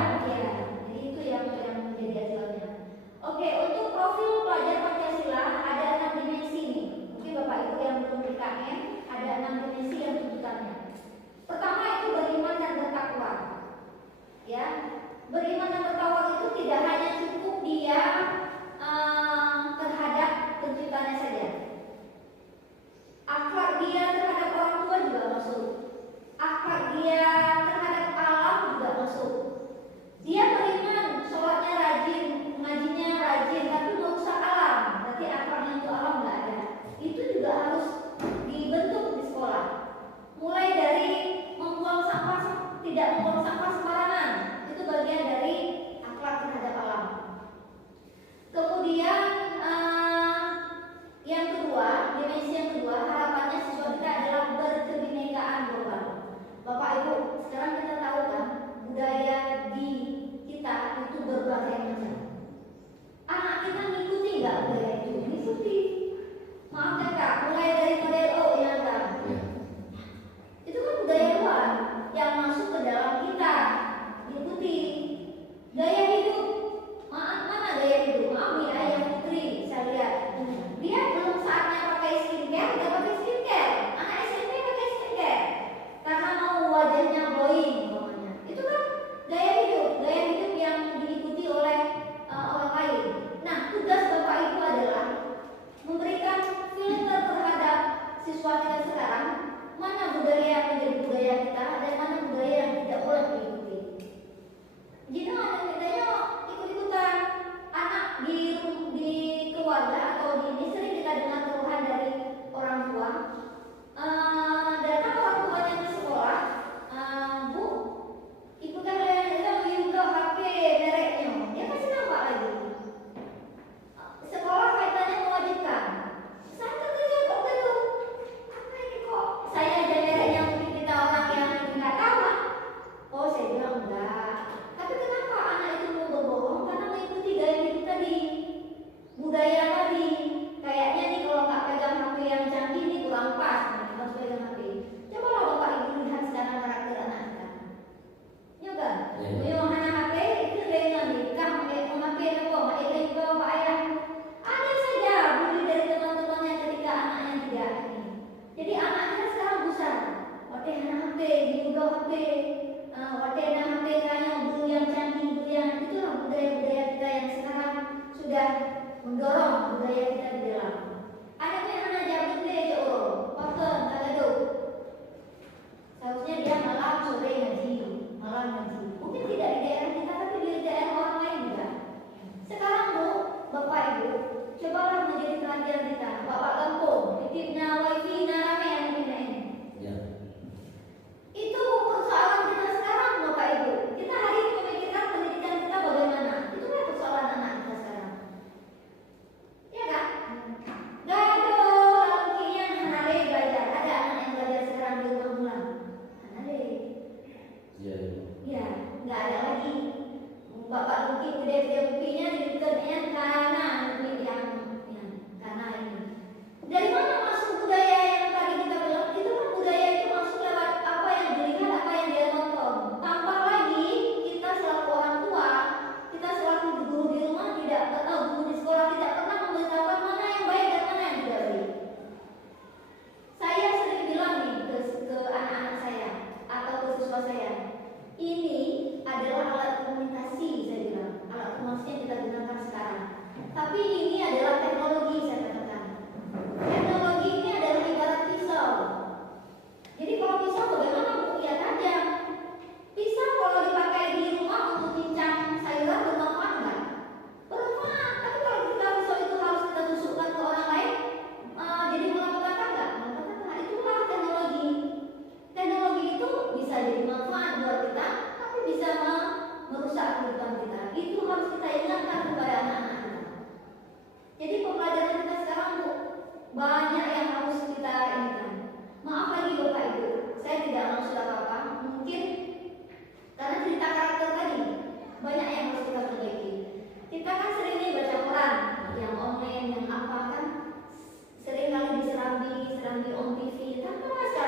Jadi itu yang menjadi acuannya. Oke, untuk profil pelajar Pancasila ada 6 dimensi nih. Mungkin Bapak Ibu yang belum DKM, ada 6 dimensi yang tuntutannya. Pertama itu beriman dan bertakwa. Ya, beriman dan bertakwa itu tidak hanya cukup dia terhadap penciptanya saja. Akhlak dia terhadap orang tua juga masuk. Akhlak dia terhadap alam juga masuk. Dia beriman, sholatnya rajin, ngajinya rajin, tapi merusak alam. Berarti akhlaknya untuk alam nggak ada. Itu juga harus dibentuk di sekolah. Mulai dari membuang sampah, tidak membuang sampah sembarangan. Itu bagian dari akhlak terhadap alam. Kemudian yang kedua, dimensi yang kedua, harapannya siswa kita adalah berkebinekaan global. Bapak Ibu, sekarang kita tahu kan budaya di kita itu berbagai macam. Anak kita ngikuti nggak budaya itu? Ngikuti. Maaf ya Kak, mulai dari model O ya Kak. Itu kan budaya luar yang masuk ke dalam kita, ngikuti. Gaya hidup, maaf mana gaya hidup? Maaf nih ayah putri, saya lihat dia belum saatnya pakai skincare, udah pakai skincare. Anak SMP pakai skincare karena mau wajahnya glowing, umpamanya. Itu kan gaya hidup yang diikuti oleh orang lain. Nah, tugas Bapak Ibu adalah memberikan filter terhadap siswa kita sekarang, mana budaya yang menjadi budaya kita dan mana budaya yang tidak boleh diikuti. Jika ada bedanya ikut-ikutan anak di keluarga atau di ini sering kita dengar keluhan dari orang tua. Datang orang tuanya ke sekolah, Bu, ibu kan juga HP mereknya, dia kasih nama lagi. Sekolah kaitannya mewajibkan. Saya terkejut waktu itu. Apa ini kok? Saya aja mereknya mungkin kita orang yang nggak tahu. Oh, saya bilang enggak. Tapi kenapa anak itu mau berbohong? Karena mengikuti gaya hidup tadi, budaya tadi. Kayaknya nih kalau nggak pegang HP yang canggih nih kurang pas, nih, harus pegang HP. Cobalah Bapak Ibu lihat sekarang karakter anak kita. Ya kan? Memang anak HP itu dengan nikah, mau HP apa? Mau juga Bapak Ayah. Ada saja bully dari teman-temannya ketika anaknya tidak ini. Jadi anak kita sekarang besar. Waktu anak HP, juga HP. Waktu anak HP kayaknya dulu yang canggih, dulu yang itulah budaya-budaya kita yang sekarang sudah mendorong budaya kita di dalam. Anaknya anak jabut deh jauh, waktu kalau seharusnya dia malam sore ngaji, malam ngaji. Mungkin tidak di daerah kita, tapi di daerah orang lain juga. Sekarang Bu, Bapak Ibu, cobalah menjadi perhatian kita. Bapak kampung, titipnya wifi narame yang ini. Itu persoalan kita sekarang Bapak Ibu. Kita hari ini memikirkan pendidikan kita bagaimana. Itu kan persoalan anak kita sekarang. Ya kan? Gaduh, lalukinya hanare belajar. Ada anak yang belajar sekarang di rumah bulan. Hanare. Ya, nggak ada lagi. Bapak Luki gede-gede bupinya diberikannya karena karena ini. Dari mana masuk budaya yang tadi kita bilang? Itu kan budaya itu masuk lewat apa yang dilihat, apa yang dia tonton. Tambah lagi kita selaku orang tua, kita selaku guru di rumah guru di sekolah tidak pernah memberitahukan mana yang baik dan mana yang tidak baik. Saya sering bilang nih ke anak-anak saya atau ke siswa saya, ini adalah alat komunikasi, saya bilang. Alat komunikasi yang kita gunakan sekarang. Tapi ini adalah teknologi, saya katakan. Teknologi ini adalah ibarat pisau. Jadi kalau pisau bagaimana Bu? Ya tajam. Pisau kalau dipakai di rumah untuk cincang sayuran bermanfaat nggak? Bermanfaat. Tapi kalau kita pisau itu harus kita tusukkan ke orang lain, jadi mengapa-apa nggak? Nah, itulah teknologi. Teknologi itu bisa jadi manfaat buat kita, tapi bisa merusak kehidupan kita. Itu harus kita ingatkan kepada anak-anak kita. Jadi pembelajaran kita sekarang Bu, banyak yang harus kita inginkan. Maaf lagi Bapak Ibu, saya tidak maksud apa-apa. Mungkin karena cerita karakter tadi banyak yang harus kita perbaiki. Kita kan sering nih baca koran, yang online, yang apa kan, sering kali diserambi on TV. Tapi sekali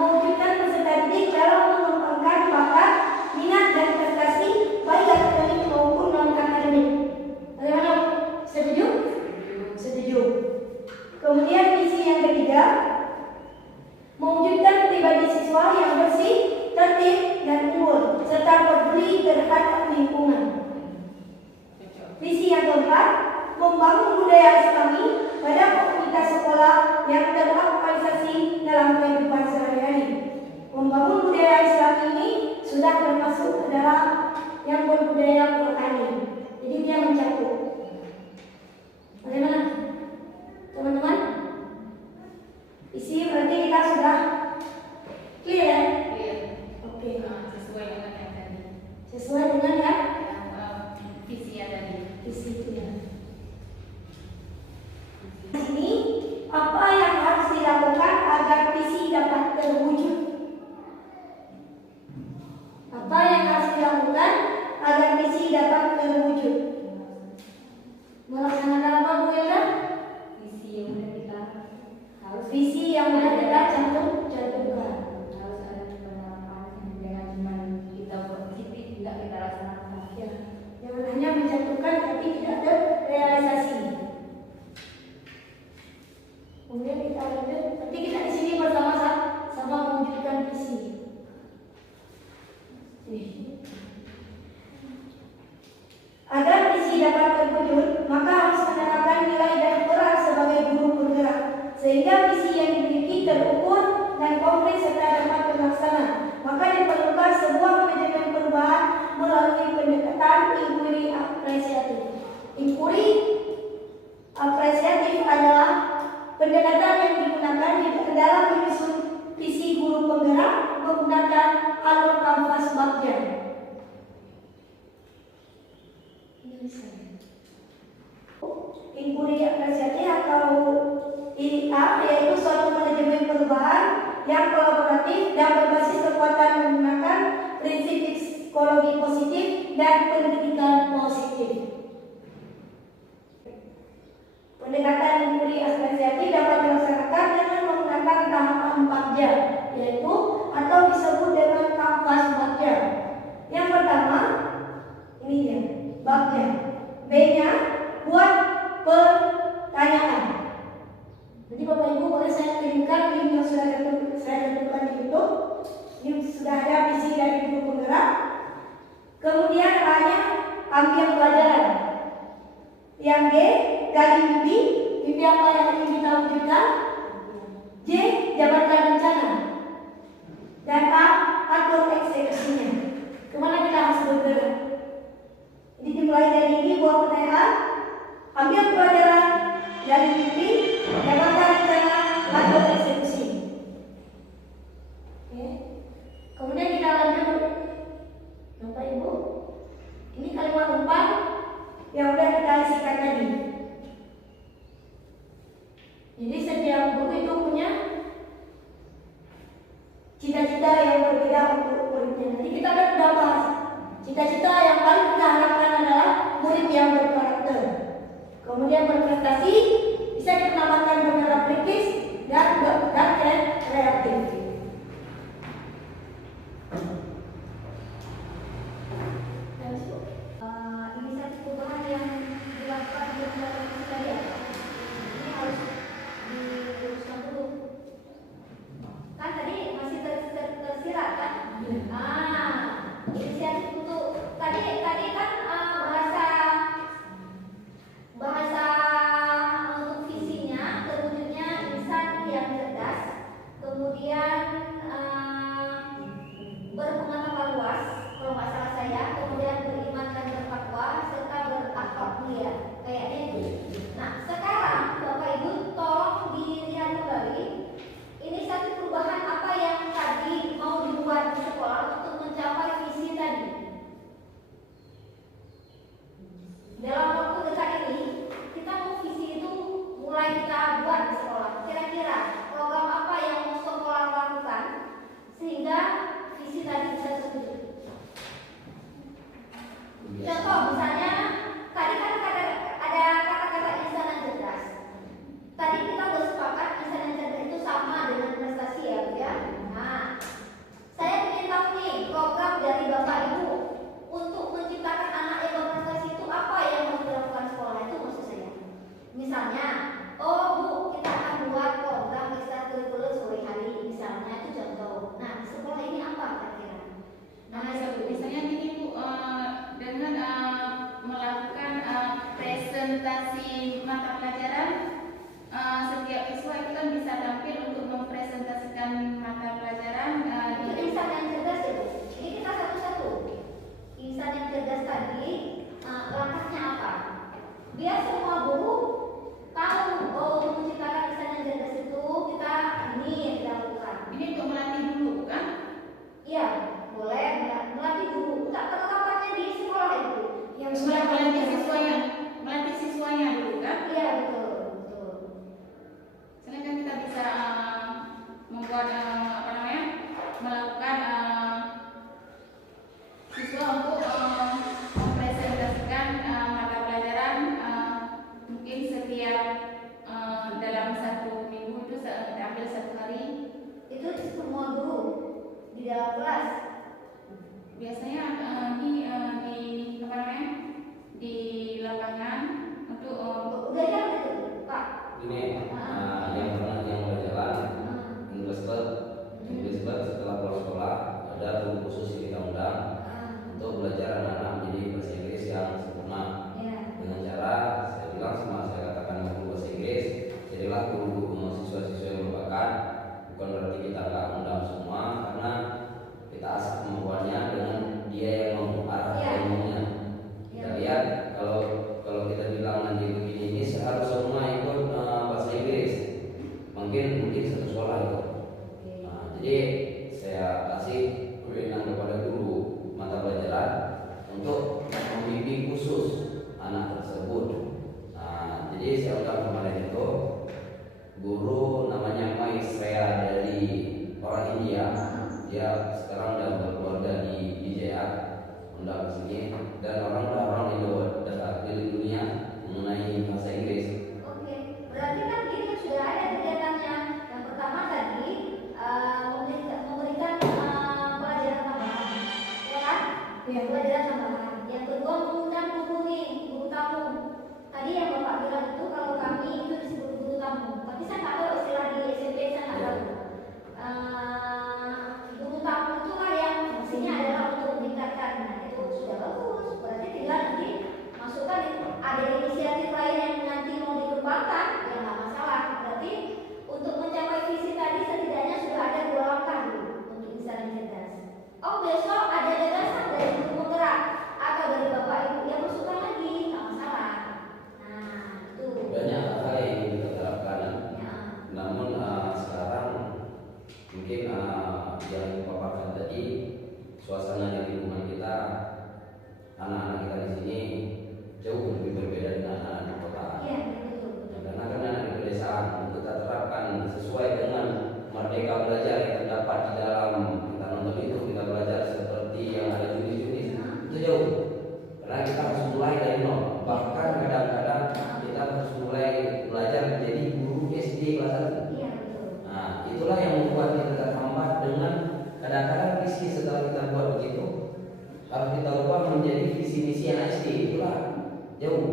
mewujudkan peserta didik dalam mengembangkan bakat, minat dan prestasi baik akademik maupun non akademik. Bagaimana? Setuju? Setuju. Kemudian misi yang ketiga, mewujudkan pribadi siswa yang bersih, tertib dan unggul serta peduli terhadap lingkungan. Misi yang keempat, membangun budaya Islami pada komunitas sekolah yang terorganisasi dalam kehidupan sehari-hari. Membangun budaya Islami ini sudah termasuk ke dalam yang berbudaya Qurani. Jadi dia mencakup. Bagaimana, teman-teman? Isi berarti kita sudah clear ya? Iya. Oke. Sesuai dengan yang tadi. Sesuai dengan ya? Visi yang tadi. Isi itu ya. Ini apa yang harus dilakukan agar visi dapat terwujud? Apa yang harus dilakukan agar visi dapat terwujud? Melaksanakan apa, Bu Elda? Visi yang udah kita harus Visi yang sudah kita cantumkan. harus ada penerapan, jangan cuma kita berpikir tidak kita laksanakan. Ya, jangan hanya mencantumkan tapi tidak terrealisasi. Kemudian kita lanjut. Nanti kita di sini bersama-sama mewujudkan visi. Agar visi dapat terwujud, maka harus menerapkan nilai dan peran sebagai guru penggerak, sehingga visi yang dimiliki terukur dan konkret serta dapat terlaksana. Maka diperlukan sebuah manajemen perubahan melalui pendekatan inquiry apresiatif. Inquiry apresiatif adalah pendekatan yang digunakan dalam menyusun visi guru penggerak menggunakan alur kanvas bagja. Inquiry apresiatif atau IA yaitu suatu manajemen perubahan yang kolaboratif dan berbasis kekuatan menggunakan prinsip psikologi positif dan pendidikan positif. Pendekatan inquiry apresiatif dapat dilaksanakan dengan menggunakan tahapan bagja, yaitu atau disebut dengan kanvas bagja. Yang pertama, ini dia, bagja. B-nya buat pertanyaan. Jadi Bapak Ibu boleh saya kirimkan link yang sudah saya tentukan di YouTube. Ini sudah ada visi dari guru penggerak. Kemudian A-nya ambil pelajaran. Yang G, gali mimpi. Mimpi apa yang ingin kita wujudkan? J, jabarkan rencana. Dan A, atur eksekusinya. Kemana kita harus bergerak? Jadi dimulai dari ini, buat pertanyaan, ambil pelajaran, gali mimpi, jabarkan rencana, atur eksekusi. Oke. Kemudian kita lanjut, Bapak Ibu. Ini kalimat 4 yang udah kita isikan tadi. Jadi setiap guru itu punya cita-cita yang berbeda untuk muridnya. Nanti kita akan bahas cita-cita yang paling kita harapkan adalah murid yang berkarakter, kemudian berprestasi, bisa dikenakan bergerak kritis dan kreatif. Inisiatif perubahan yang dilakukan di dalam tadi ya, ini harus diluruskan dulu. Kan tadi masih tersirat kan? Inisiatif untuk tadi kan bahasa untuk visinya, Iya, boleh melatih guru. Enggak, penerapannya di sekolah itu. Yang Sudah sudah melatih siswanya dulu kan? Iya, betul, betul. Silakan kita bisa membuat melakukan siswa untuk mempresentasikan mata pelajaran mungkin setiap dalam 1 minggu itu kita ambil 1 hari. Itu semua guru di dalam kelas. Biasanya di lapangan untuk Udah ya gitu, Pak. Ini yang berjalan English Club setelah pulang sekolah ada guru khusus yang kita undang untuk belajar anak-anak menjadi bahasa Inggris yang sempurna Iya. dengan cara saya katakan guru bahasa Inggris jadilah guru siswa-siswa yang berbakat. Bukan berarti kita nggak undang semua, karena kita asah kemampuannya dengan dia yang mengarah ilmunya. Kita lihat kalau kita bilang nanti begini ini harus semua ikut bahasa Inggris, mungkin satu sekolah itu. Nah, jadi saya kasih wewenang kepada guru mata pelajaran untuk membimbing khusus anak tersebut. Nah, jadi saya undang kemarin itu guru namanya Maestria dari orang India. Dia sekarang udah berkeluarga di JA, undang ke sini, dan orang Indo dari dunia mengenai bahasa Inggris. Oke, berarti kan ini sudah ada kegiatannya. Yang pertama tadi memberikan pelajaran tambahan, ya kan? Iya. Pelajaran tambahan. Yang kedua mengundang guru tamu. Tadi yang Bapak bilang itu kalau kami itu disebut guru tamu. Tapi saya nggak tahu istilah di SMP, saya nggak tahu. Guru tamu itu lah yang fungsinya adalah untuk meningkatkan. Nah, itu sudah bagus. Berarti tinggal nanti masukkan ada inisiatif lain yang nanti mau dikembangkan, ya nggak masalah. Berarti untuk mencapai visi tadi setidaknya sudah ada 2 langkah dulu untuk bisa cerdas. Oh, besok ada gagasan dari guru penggerak atau dari Bapak Ibu yang masukkan lagi, nggak masalah. Nah, itu. Banyak hal yang ingin kita terapkan. Ya. Namun sekarang mungkin yang dipaparkan tadi, suasana di lingkungan kita, anak-anak kita di sini jauh lebih berbeda dengan anak-anak di kota. Iya, betul. Karena anak di pedesaan kita terapkan sesuai dengan merdeka belajar yang terdapat di dalam kita nonton itu, kita belajar seperti yang ada jenis-jenis itu jauh. Karena kita harus mulai dari nol. Bahkan kadang-kadang kita harus mulai belajar menjadi guru SD kelas 1. Iya, betul. Nah, itulah yang membuat kita terhambat dengan kadang-kadang visi setelah kita buat begitu harus kita ubah menjadi visi-misi yang SD. Itulah jauh.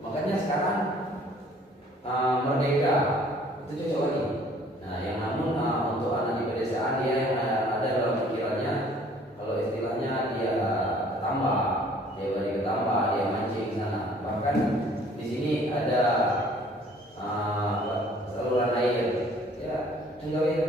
Makanya sekarang merdeka itu cocok lagi. Nah, yang namun untuk anak di pedesaan dia yang ada dalam pikirannya, kalau istilahnya dia ketambah, dia mancing sana. Bahkan di sini ada saluran air, ya tinggal air.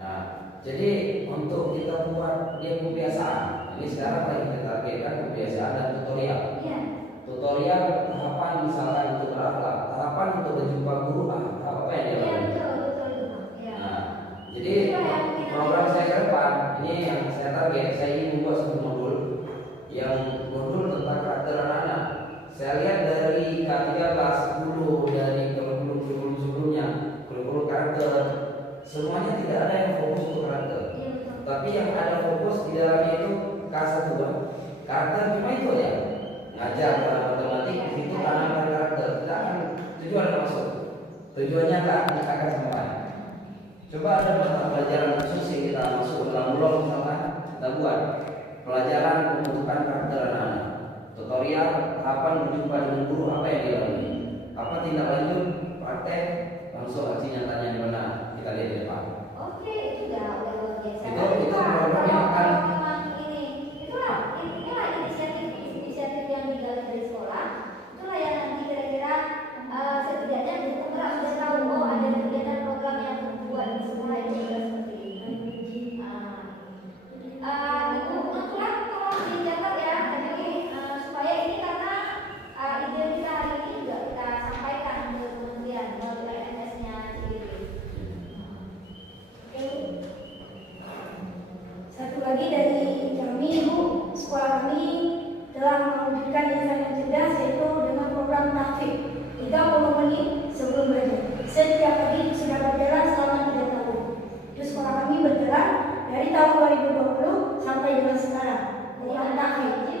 Nah, jadi untuk kita buat dia kebiasaan. Ini sekarang lagi kita targetkan kebiasaan dan tutorial. Iya. Tutorial tahapan misalkan untuk berakhlak, tahapan untuk berjumpa guru, apa yang dia Iya, lakukan. betul. Iya. Nah, jadi program saya ke depan ini yang saya target, saya ingin membuat satu modul yang modul tentang karakter anak-anak. Saya lihat dari K13 10 dari kurikulum sebelumnya, kurikulum karakter, semuanya tidak ada yang fokus untuk karakter. Iya, betul. Tapi yang ada fokus di dalamnya itu K1 karakter cuma itu ya. Ngajar pada matematik itu anak karakter. Tidak akan tujuan masuk. Tujuannya nggak akan sampai. Coba ada mata pelajaran khusus yang kita masuk dalam blog misalkan kita buat pelajaran pembentukan karakter anak-anak. Tutorial tahapan berjumpa dengan guru apa yang dilalui. Apa tindak lanjut praktek langsung aksi nyatanya di mana kita lihat di depan. Oke, itu udah luar biasa. Itu program yang akan inilah inisiatif yang digali dari sekolah. Itulah yang nanti kira-kira setidaknya guru penggerak sudah tahu, oh ada kegiatan program yang dibuat di sekolah itu seperti ini. Ibu kebetulan tolong dicatat ya, jadi supaya ini karena ide kita hari ini juga kita sampaikan ke kementerian melalui SMS-nya. lagi dari kami Ibu, sekolah kami telah mewujudkan insan yang cerdas yaitu dengan program tahfidz 30 menit sebelum belajar. Setiap hari sudah berjalan selama 3 tahun. Itu sekolah kami berjalan dari tahun 2020 sampai dengan sekarang. Program tahfidz.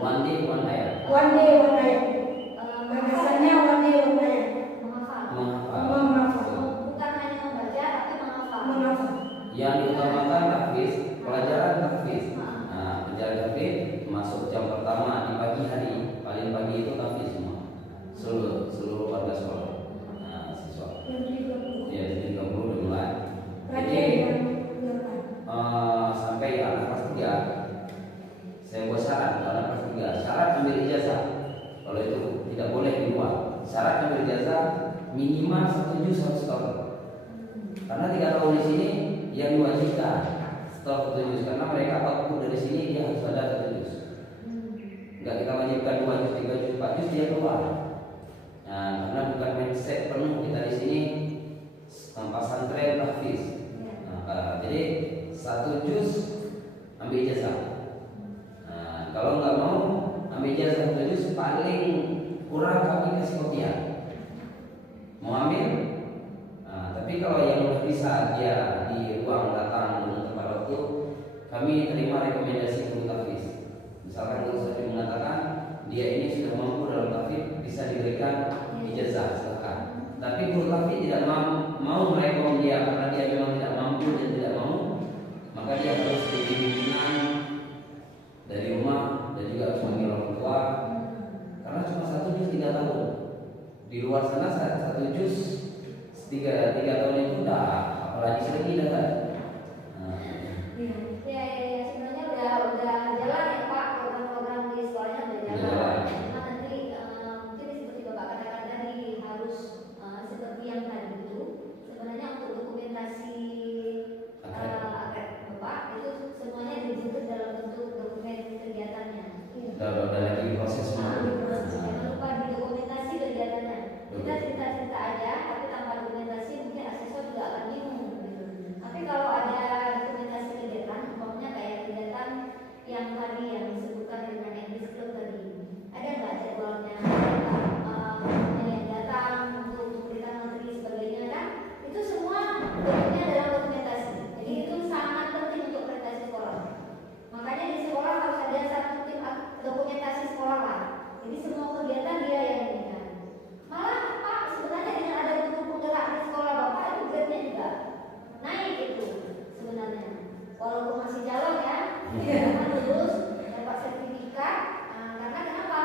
One day one ayat. One day one ayat. Gagasannya one day one ayat. Menghafal. Bukan hanya membaca tapi Menghafal. Yang diutamakan tahfidz, pelajaran tahfidz. Nah, pelajaran tahfidz masuk jam pertama di pagi hari, paling pagi itu tahfidz semua. Seluruh warga sekolah. Nah, siswa. Ya, jadi 30 udah mulai. Jadi sampai anak kelas 3 saya buat syarat untuk anak kelas 3. Syarat ambil ijazah. Kalau itu tidak boleh di luar. Syarat ambil ijazah minimal 1 juz harus tahu. Karena 3 tahun di sini yang diwajibkan setelah 1 juz, karena mereka waktu dari sini dia harus ada 1 juz. Enggak kita wajibkan 2 juz, 3 juz, 4 juz dia keluar. Nah, karena bukan mindset penuh kita di sini pesantren tahfidz. Nah, jadi 1 juz ambil ijazah. Nah, kalau nggak mau ambil ijazah 1 juz, paling kurang kami kasih kopiah. Mau ambil? Nah, tapi kalau yang udah bisa dia di ruang datang dengan tepat waktu, kami terima rekomendasi guru tahfidz. Misalkan guru tadi mengatakan dia ini sudah mampu dalam tahfidz, bisa diberikan ijazah, silakan. Tapi guru tahfidz tidak mau merekom dia karena dia memang tidak mampu dan tidak mau, maka dia harus bimbingan dari rumah dan juga harus manggil orang tua. Karena cuma 1 juz 3 tahun. Di luar sana 1 juz 3 tahun itu udah apalagi lagi dah kan. Ya, sebenarnya udah jalan ya Pak, program-program di sekolahnya udah jalan. Cuma nanti mungkin seperti Bapak katakan tadi harus seperti yang tadi itu. Sebenarnya untuk dokumentasi Bapak itu semuanya dibentuk dalam bentuk dokumen kegiatannya. Udah lagi proses semua. Jangan lupa didokumentasi kegiatannya. Kita cerita-cerita aja, tapi tanpa dokumentasi mungkin asesor juga akan bingung. Tapi kalau ada dokumentasi kegiatan, umpamanya kayak kegiatan yang tadi yang disebutkan dengan English Club tadi, ada nggak jadwalnya, yang datang untuk memberikan materi sebagainya kan? Itu semua bentuknya dalam dokumentasi. Jadi itu sangat penting untuk prestasi sekolah. Makanya di sekolah harus ada satu tim dokumentasi sekolah lah. Jadi semua kegiatan dia yang ini kan. Malah Pak sebenarnya dengan ada guru penggerak di sekolah Bapak itu grade-nya juga naik itu sebenarnya. Walaupun masih calon ya, karena lulus dapat sertifikat. Karena kenapa?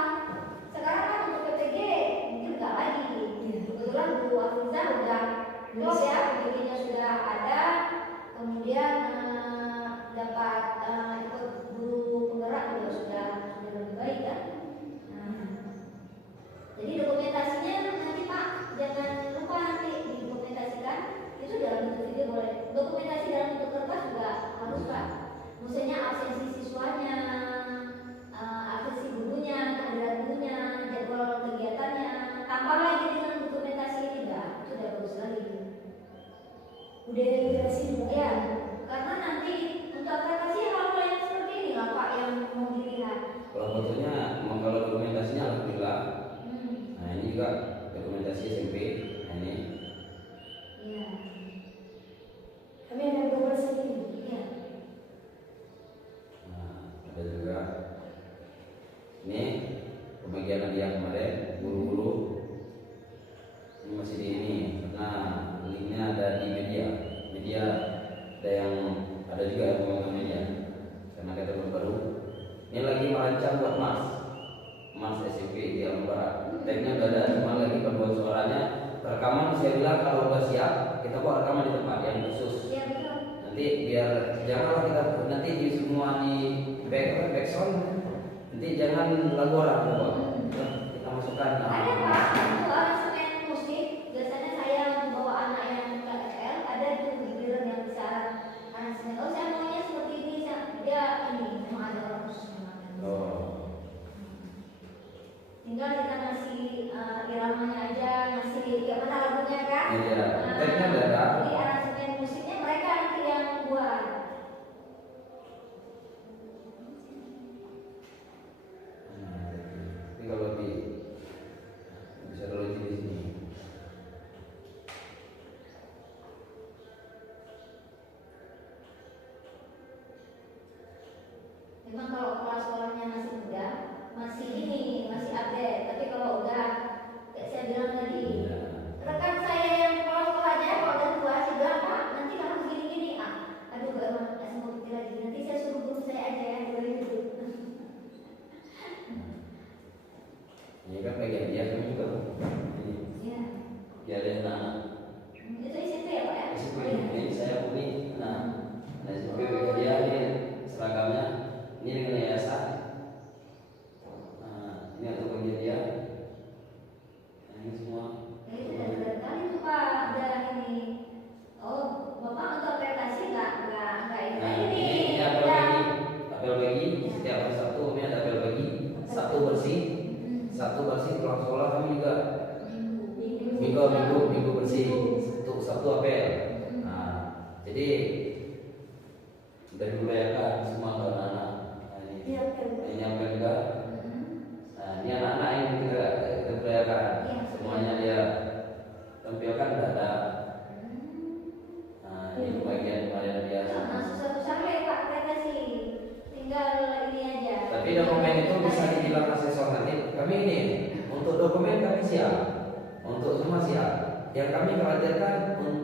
Sekarang kan untuk PPG mungkin nggak lagi. Kebetulan Bu Afiza udah close ya, PPG-nya sudah ada. Kemudian dapat ikut guru penggerak juga sudah lebih baik kan. Jadi dokumentasinya nanti Pak jangan lupa nanti didokumentasikan. Itu dalam bentuk video boleh. Dokumentasi dalam bentuk kertas juga harus Pak. Maksudnya absensi siswanya, absensi gurunya, kehadiran gurunya, jadwal kegiatannya. Tambah lagi dengan dokumentasi ini enggak, itu udah bagus sekali. Udah integrasi juga. Ya, karena nanti untuk aplikasi hal yang seperti ini lah Pak yang mau dilihat. Kalau fotonya, kalau dokumentasinya alhamdulillah. Nah ini juga dokumentasi SMP. Nah ini. Iya. Kami ada beberapa sendiri. Iya. Nah, ada juga. Ini pembagian hadiah kemarin guru-guru. Ini masih di ini karena linknya ada di media. Media ada yang ada juga yang pemegang media karena kita baru. Ini lagi merancang buat Mas SMP di Alam Barat. Tagnya udah ada, cuma lagi pembuat suaranya. Rekaman saya bilang kalau udah siap kita buat rekaman di tempat yang khusus. Iya betul. Nanti biar janganlah kita nanti di semua di backsound. Nanti jangan lagu orang kita masukkan. Ada Pak, itu aransemen musik. Biasanya saya membawa anak yang ke FL, ada itu giliran yang bisa aransemen. Oh saya maunya seperti ini, dia ini memang ada orang khusus memang. Tinggal kita ngasih iramanya aja, ngasih mana lagunya kan? Iya. Tagnya ada. Jadi aransemen musiknya mereka nanti yang buat. Memang kalau kepala sekolahnya masih muda, masih update. Tapi kalau udah kayak saya bilang tadi, rekan saya yang kepala sekolahnya kalau udah tua, saya bilang, Pak, nanti harus gini-gini. Aduh, nggak semua pikir lagi. Nanti saya suruh guru saya aja yang gitu. Ini kan bagian dia kan juga. Iya. Dia ada anak. Itu SMP ya Pak ya? SMP Oh, iya. ini saya punya. Nah SMP dia ini seragamnya ini dengan yayasan. Nah ini untuk bagian dia. Nah, ini semua. Itu sudah berat kali tuh Pak. Ada ini. Oh, Bapak untuk akreditasi nggak ini Nah lagi nih. ini apel bagi setiap hari Sabtu kami ada apel bagi. Sabtu bersih pulang sekolah kami juga minggu bersih untuk Sabtu apel. Nah jadi sudah dibudayakan semua anak-anak. Nah, ini apel juga. Nah ini anak-anak yang kita budayakan semuanya dia tampilkan ada. Nah ini bagian dia. Nah, susah-susah ya Pak akreditasi. Tinggal ini aja. Tapi dokumen itu bisa dibilang asesor nanti. Kami ini untuk dokumen kami siap, untuk semua siap. Yang kami khawatirkan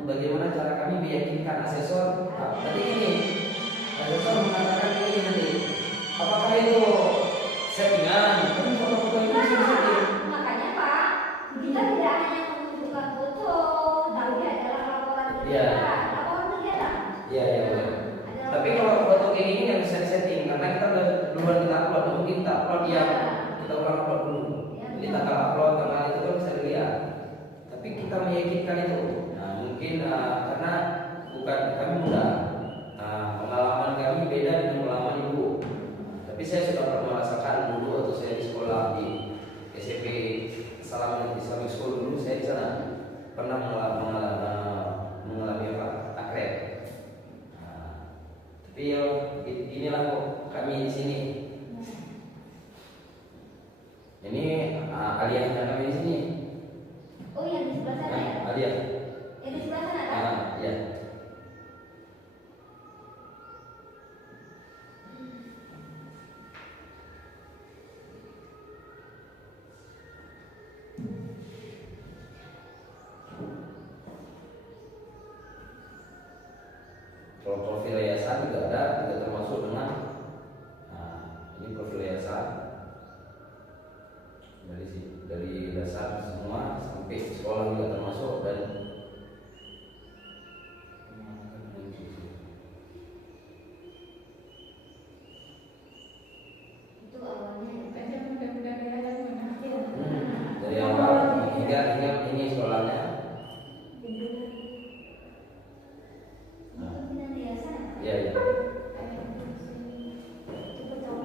bagaimana cara kami meyakinkan asesor. Tadi ini asesor mengatakan ini nanti, apakah itu settingan? Kami foto-foto itu setting. Makanya Pak, kita tidak hanya menunjukkan foto, tapi adalah laporan Iya. laporan kegiatan. Iya benar. Tapi kalau foto kayak gini yang bisa disetting, karena kita udah duluan kita upload, mungkin kita upload dia, kita ulang upload dulu. Jadi tanggal upload, tanggal itu kan bisa dilihat. Tapi kita meyakinkan itu. Nah mungkin karena bukan kami muda, pengalaman kami beda dengan pengalaman ibu. Tapi saya sudah pernah merasakan dulu waktu saya di sekolah di SMP Islamic School dulu, saya di sana pernah mengalami akrab. Tapi ya inilah kok kami di sini. Ini aliyahnya kami di sini. Oh yang di sebelah sana ya? Aliyah. Yang di sebelah sana kan? Ya. Kalau profil yayasan juga ada, juga termasuk dengan ini profil yayasan dari dasar semua sampai sekolah juga termasuk dan Itu awalnya ya. Aja mudah-mudahan dia ada mana. dari awal hingga ini sekolahnya. Pimpinan yayasan. Ya ya. Cepet dong.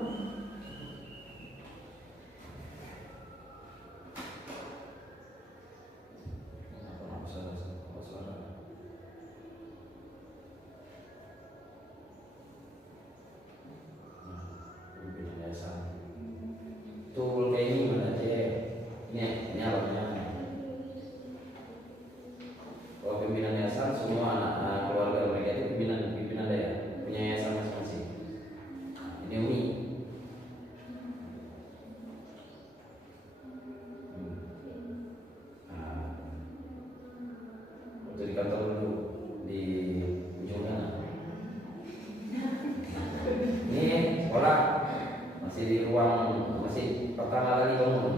Tool kayak ini mana aja? Ini alatnya. Kalau pimpinan yayasan semua anak keluarga mereka itu pimpinan daya punya yayasan masing-masing. Ini Umi. Waktu di kantor dulu di ujung sana. Ini sekolah masih di ruang masih pertama kali bangun.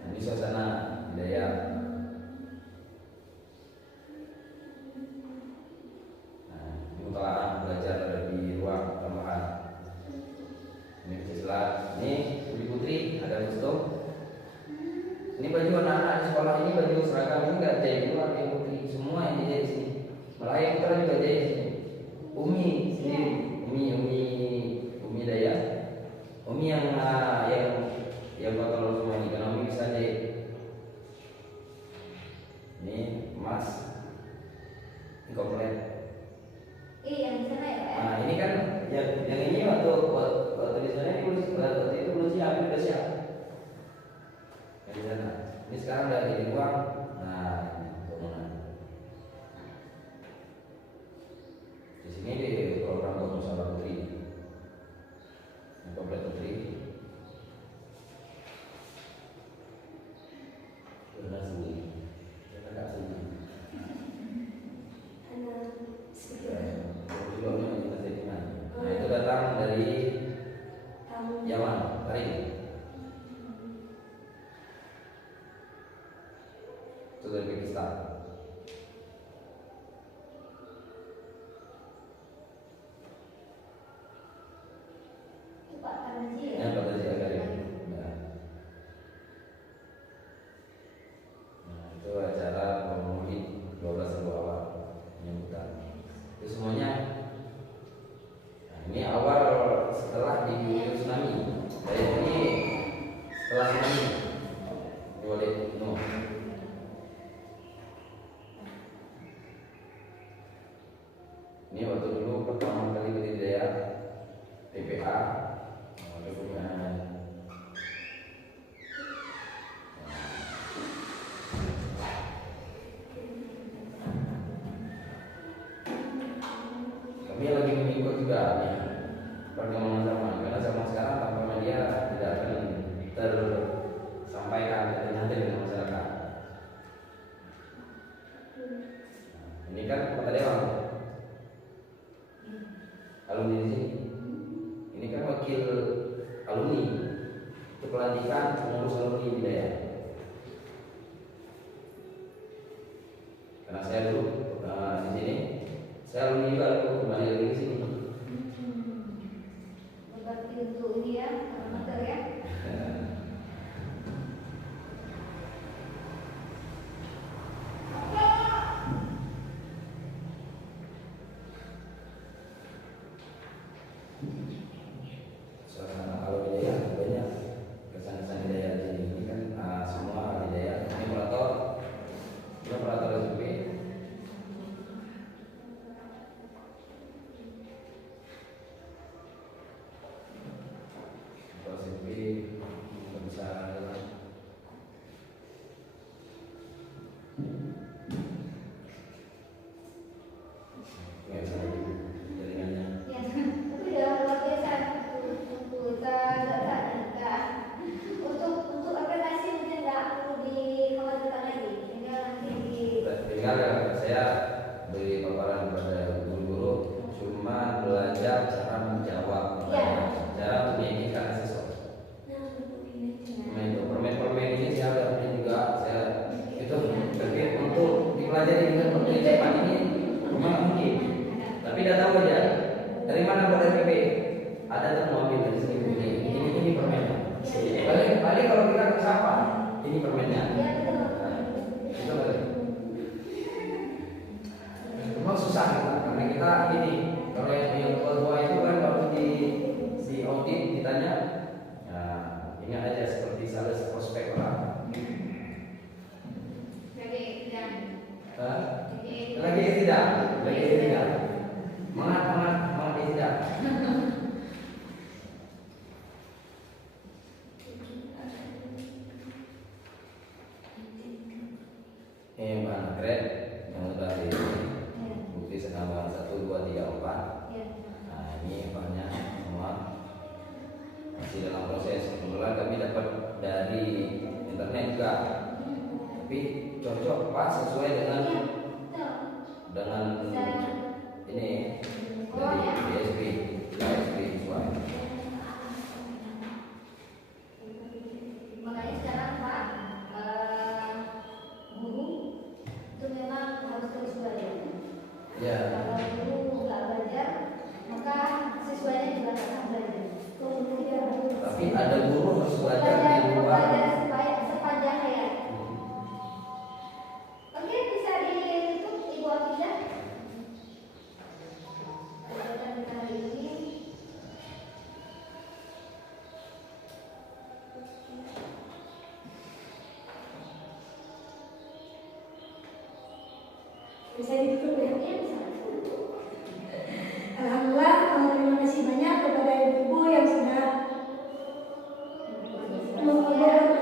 Nah, ini suasana budaya. Nah, ini mutalaah belajar di ruang tambahan. Ini jelas. Ini Ibu Putri ada kostum. Ini baju anak-anak di sekolah ini baju seragam ini nggak jahit luar yang Putri, semua yang dijahit di sini. Melayang Putra juga jahit di sini. Umi sendiri, Umi Daya. Umi yang bakal semua ini karena Umi bisa jahit. Ini emas, ini komplit. Yang di sana ya Pak ya? Nah ini kan yang ini waktu di sana ini waktu itu belum siap, ini udah siap. Yang di sana. Ini sekarang udah di ruang. Nah ini bangunan. Di sini di program Musyawarah Putri. dari Yaman, Karim. Itu dari Pakistan. Pak Tarmizi ya? Ya, Pak Tarmizi Karim. Nah, itu acara Maulid 12 Rabiul Awal penyambutan. Itu semuanya. Nah, ini awal setelah diguyur tsunami. Ini setelah tsunami. Boleh no. Ini waktu dulu pertama kali budidaya PPA. Kami lagi mengikut juga nih perkembangan zaman, karena zaman sekarang tanpa media tidak akan tersampaikan dan nyata dengan masyarakat. Ini kan kota Dewan, alumni di sini. Ini kan wakil alumni, itu pelantikan pengurus alumni budaya. Karena saya dulu di sini, saya alumni juga, kembali lagi ke sini. Berarti untuk ini ya, parameter ya. Suasana kalau budaya banyak kesan-kesan budaya di sini. Ini kan semua budaya. Ini operator SP. SP nggak bisa. Nggak bisa jaringannya. Ya, tapi udah luar biasa untuk kita nggak untuk aplikasi mungkin nggak perlu dikhawatirkan lagi, tinggal nanti di Tinggal saya beri paparan kepada guru-guru, cuma belajar cara menjawab, cara menyajikan siswa. Nah, itu permen-permen ini saya udah juga saya itu terkait untuk dipelajari dengan metode cepat ini memang mungkin, tapi tidak tahu aja dari mana pada PP ada temu ambil dari sini ini permennya. Paling kalau kita ke siapa ini permennya. Itu memang susah kita, karena kita ini kalau yang kedua itu kan waktu di audit ditanya, ya ingat aja seperti sales prospek orang. Lagi tidak, mangat tidak. Ini bahan keren yang sudah di bukti senambang 1, 2, 3, 4. Nah ini bahannya semua masih dalam proses. Kebetulan kami dapat dari internet juga, tapi cocok pas sesuai dengan ini dari DSP sesuai. makanya sekarang Pak guru itu memang harus terus belajar. Ya. Kalau guru nggak belajar, maka siswanya juga nggak akan belajar. Kemudian Tapi ada guru harus belajar di luar. sepanjang hayat. Oke, bisa di YouTube Ibu Afidah. Kegiatan kita hari ini. Bisa ditutup ya? Iya, bisa. Alhamdulillah, terima kasih banyak kepada ibu-ibu yang sudah mengumpulkan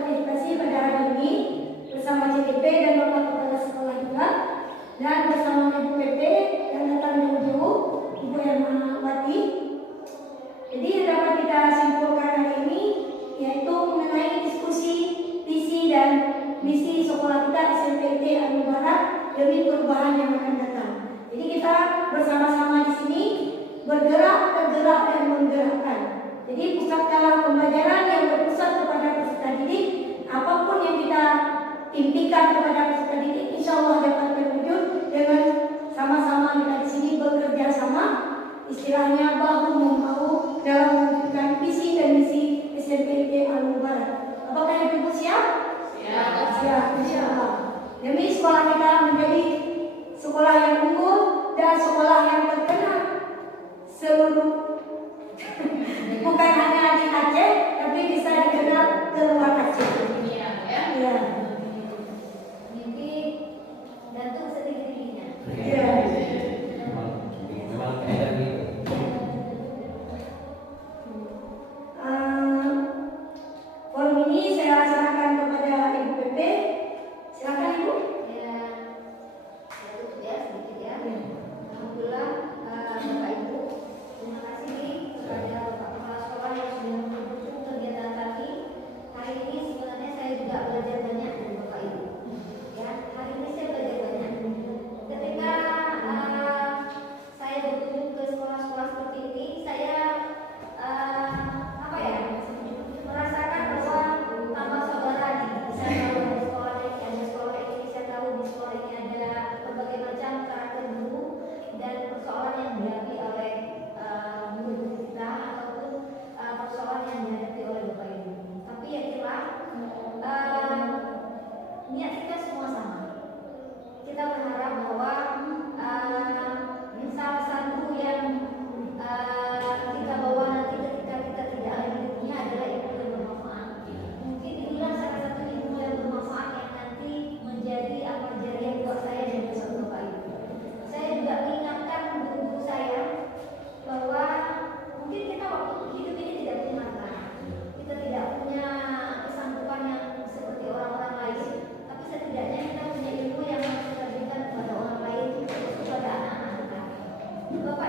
bergerak, tergerak, dan menggerakkan. Jadi pusat dalam pembelajaran yang berpusat kepada peserta didik, apapun yang kita impikan kepada peserta didik, insya Allah dapat terwujud dengan sama-sama kita di sini bekerja sama, istilahnya bahu membahu dalam mewujudkan visi dan misi SMPID Al-Mubarak. Apakah Ibu siap? Siap, insya Allah. Demi sekolah kita menjadi sekolah yang unggul dan sekolah yang terkenal seluruh bukan hanya di Aceh, tapi bisa dikenal ke luar Aceh. Ya. Mimpi gantung setinggi-tingginya. Ya. Memang kayak gitu. Forum ini saya serahkan kepada Ibu PP. Silakan Ibu. Ya, saya tutup ya sedikit ya. Alhamdulillah, Bapak Ibu, terima kasih kepada Bapak Kepala Sekolah yang sudah mendukung kegiatan kami. Hari ini sebenarnya saya juga belajar banyak dari Bapak Ibu. Ya, hari ini saya belajar banyak. Ketika saya berkunjung ke sekolah-sekolah seperti ini, saya merasakan bahwa tambah saudara nih. Saya tahu di sekolah ini ada sekolah ini, saya tahu di sekolah ini ada berbagai macam karakter guru dan persoalan yang dihadapi oleh guru kita ataupun persoalan yang dihadapi oleh Bapak Ibu. Tapi yakinlah niat kita semua sama. Kita berharap bahwa salah satu yang kita bawa nanti ketika kita tidak ada di dunia adalah ilmu yang bermanfaat. Mungkin inilah salah satu ilmu yang bermanfaat yang nanti menjadi amal jariah buat saya dan besok Bapak Ibu. Saya juga mengingatkan guru-guru saya bahwa mungkin kita waktu hidup ini tidak punya harta, kita tidak punya kesanggupan yang seperti orang-orang lain, tapi setidaknya kita punya ilmu yang harus kita berikan kepada orang lain, kepada anak-anak kita. Bapak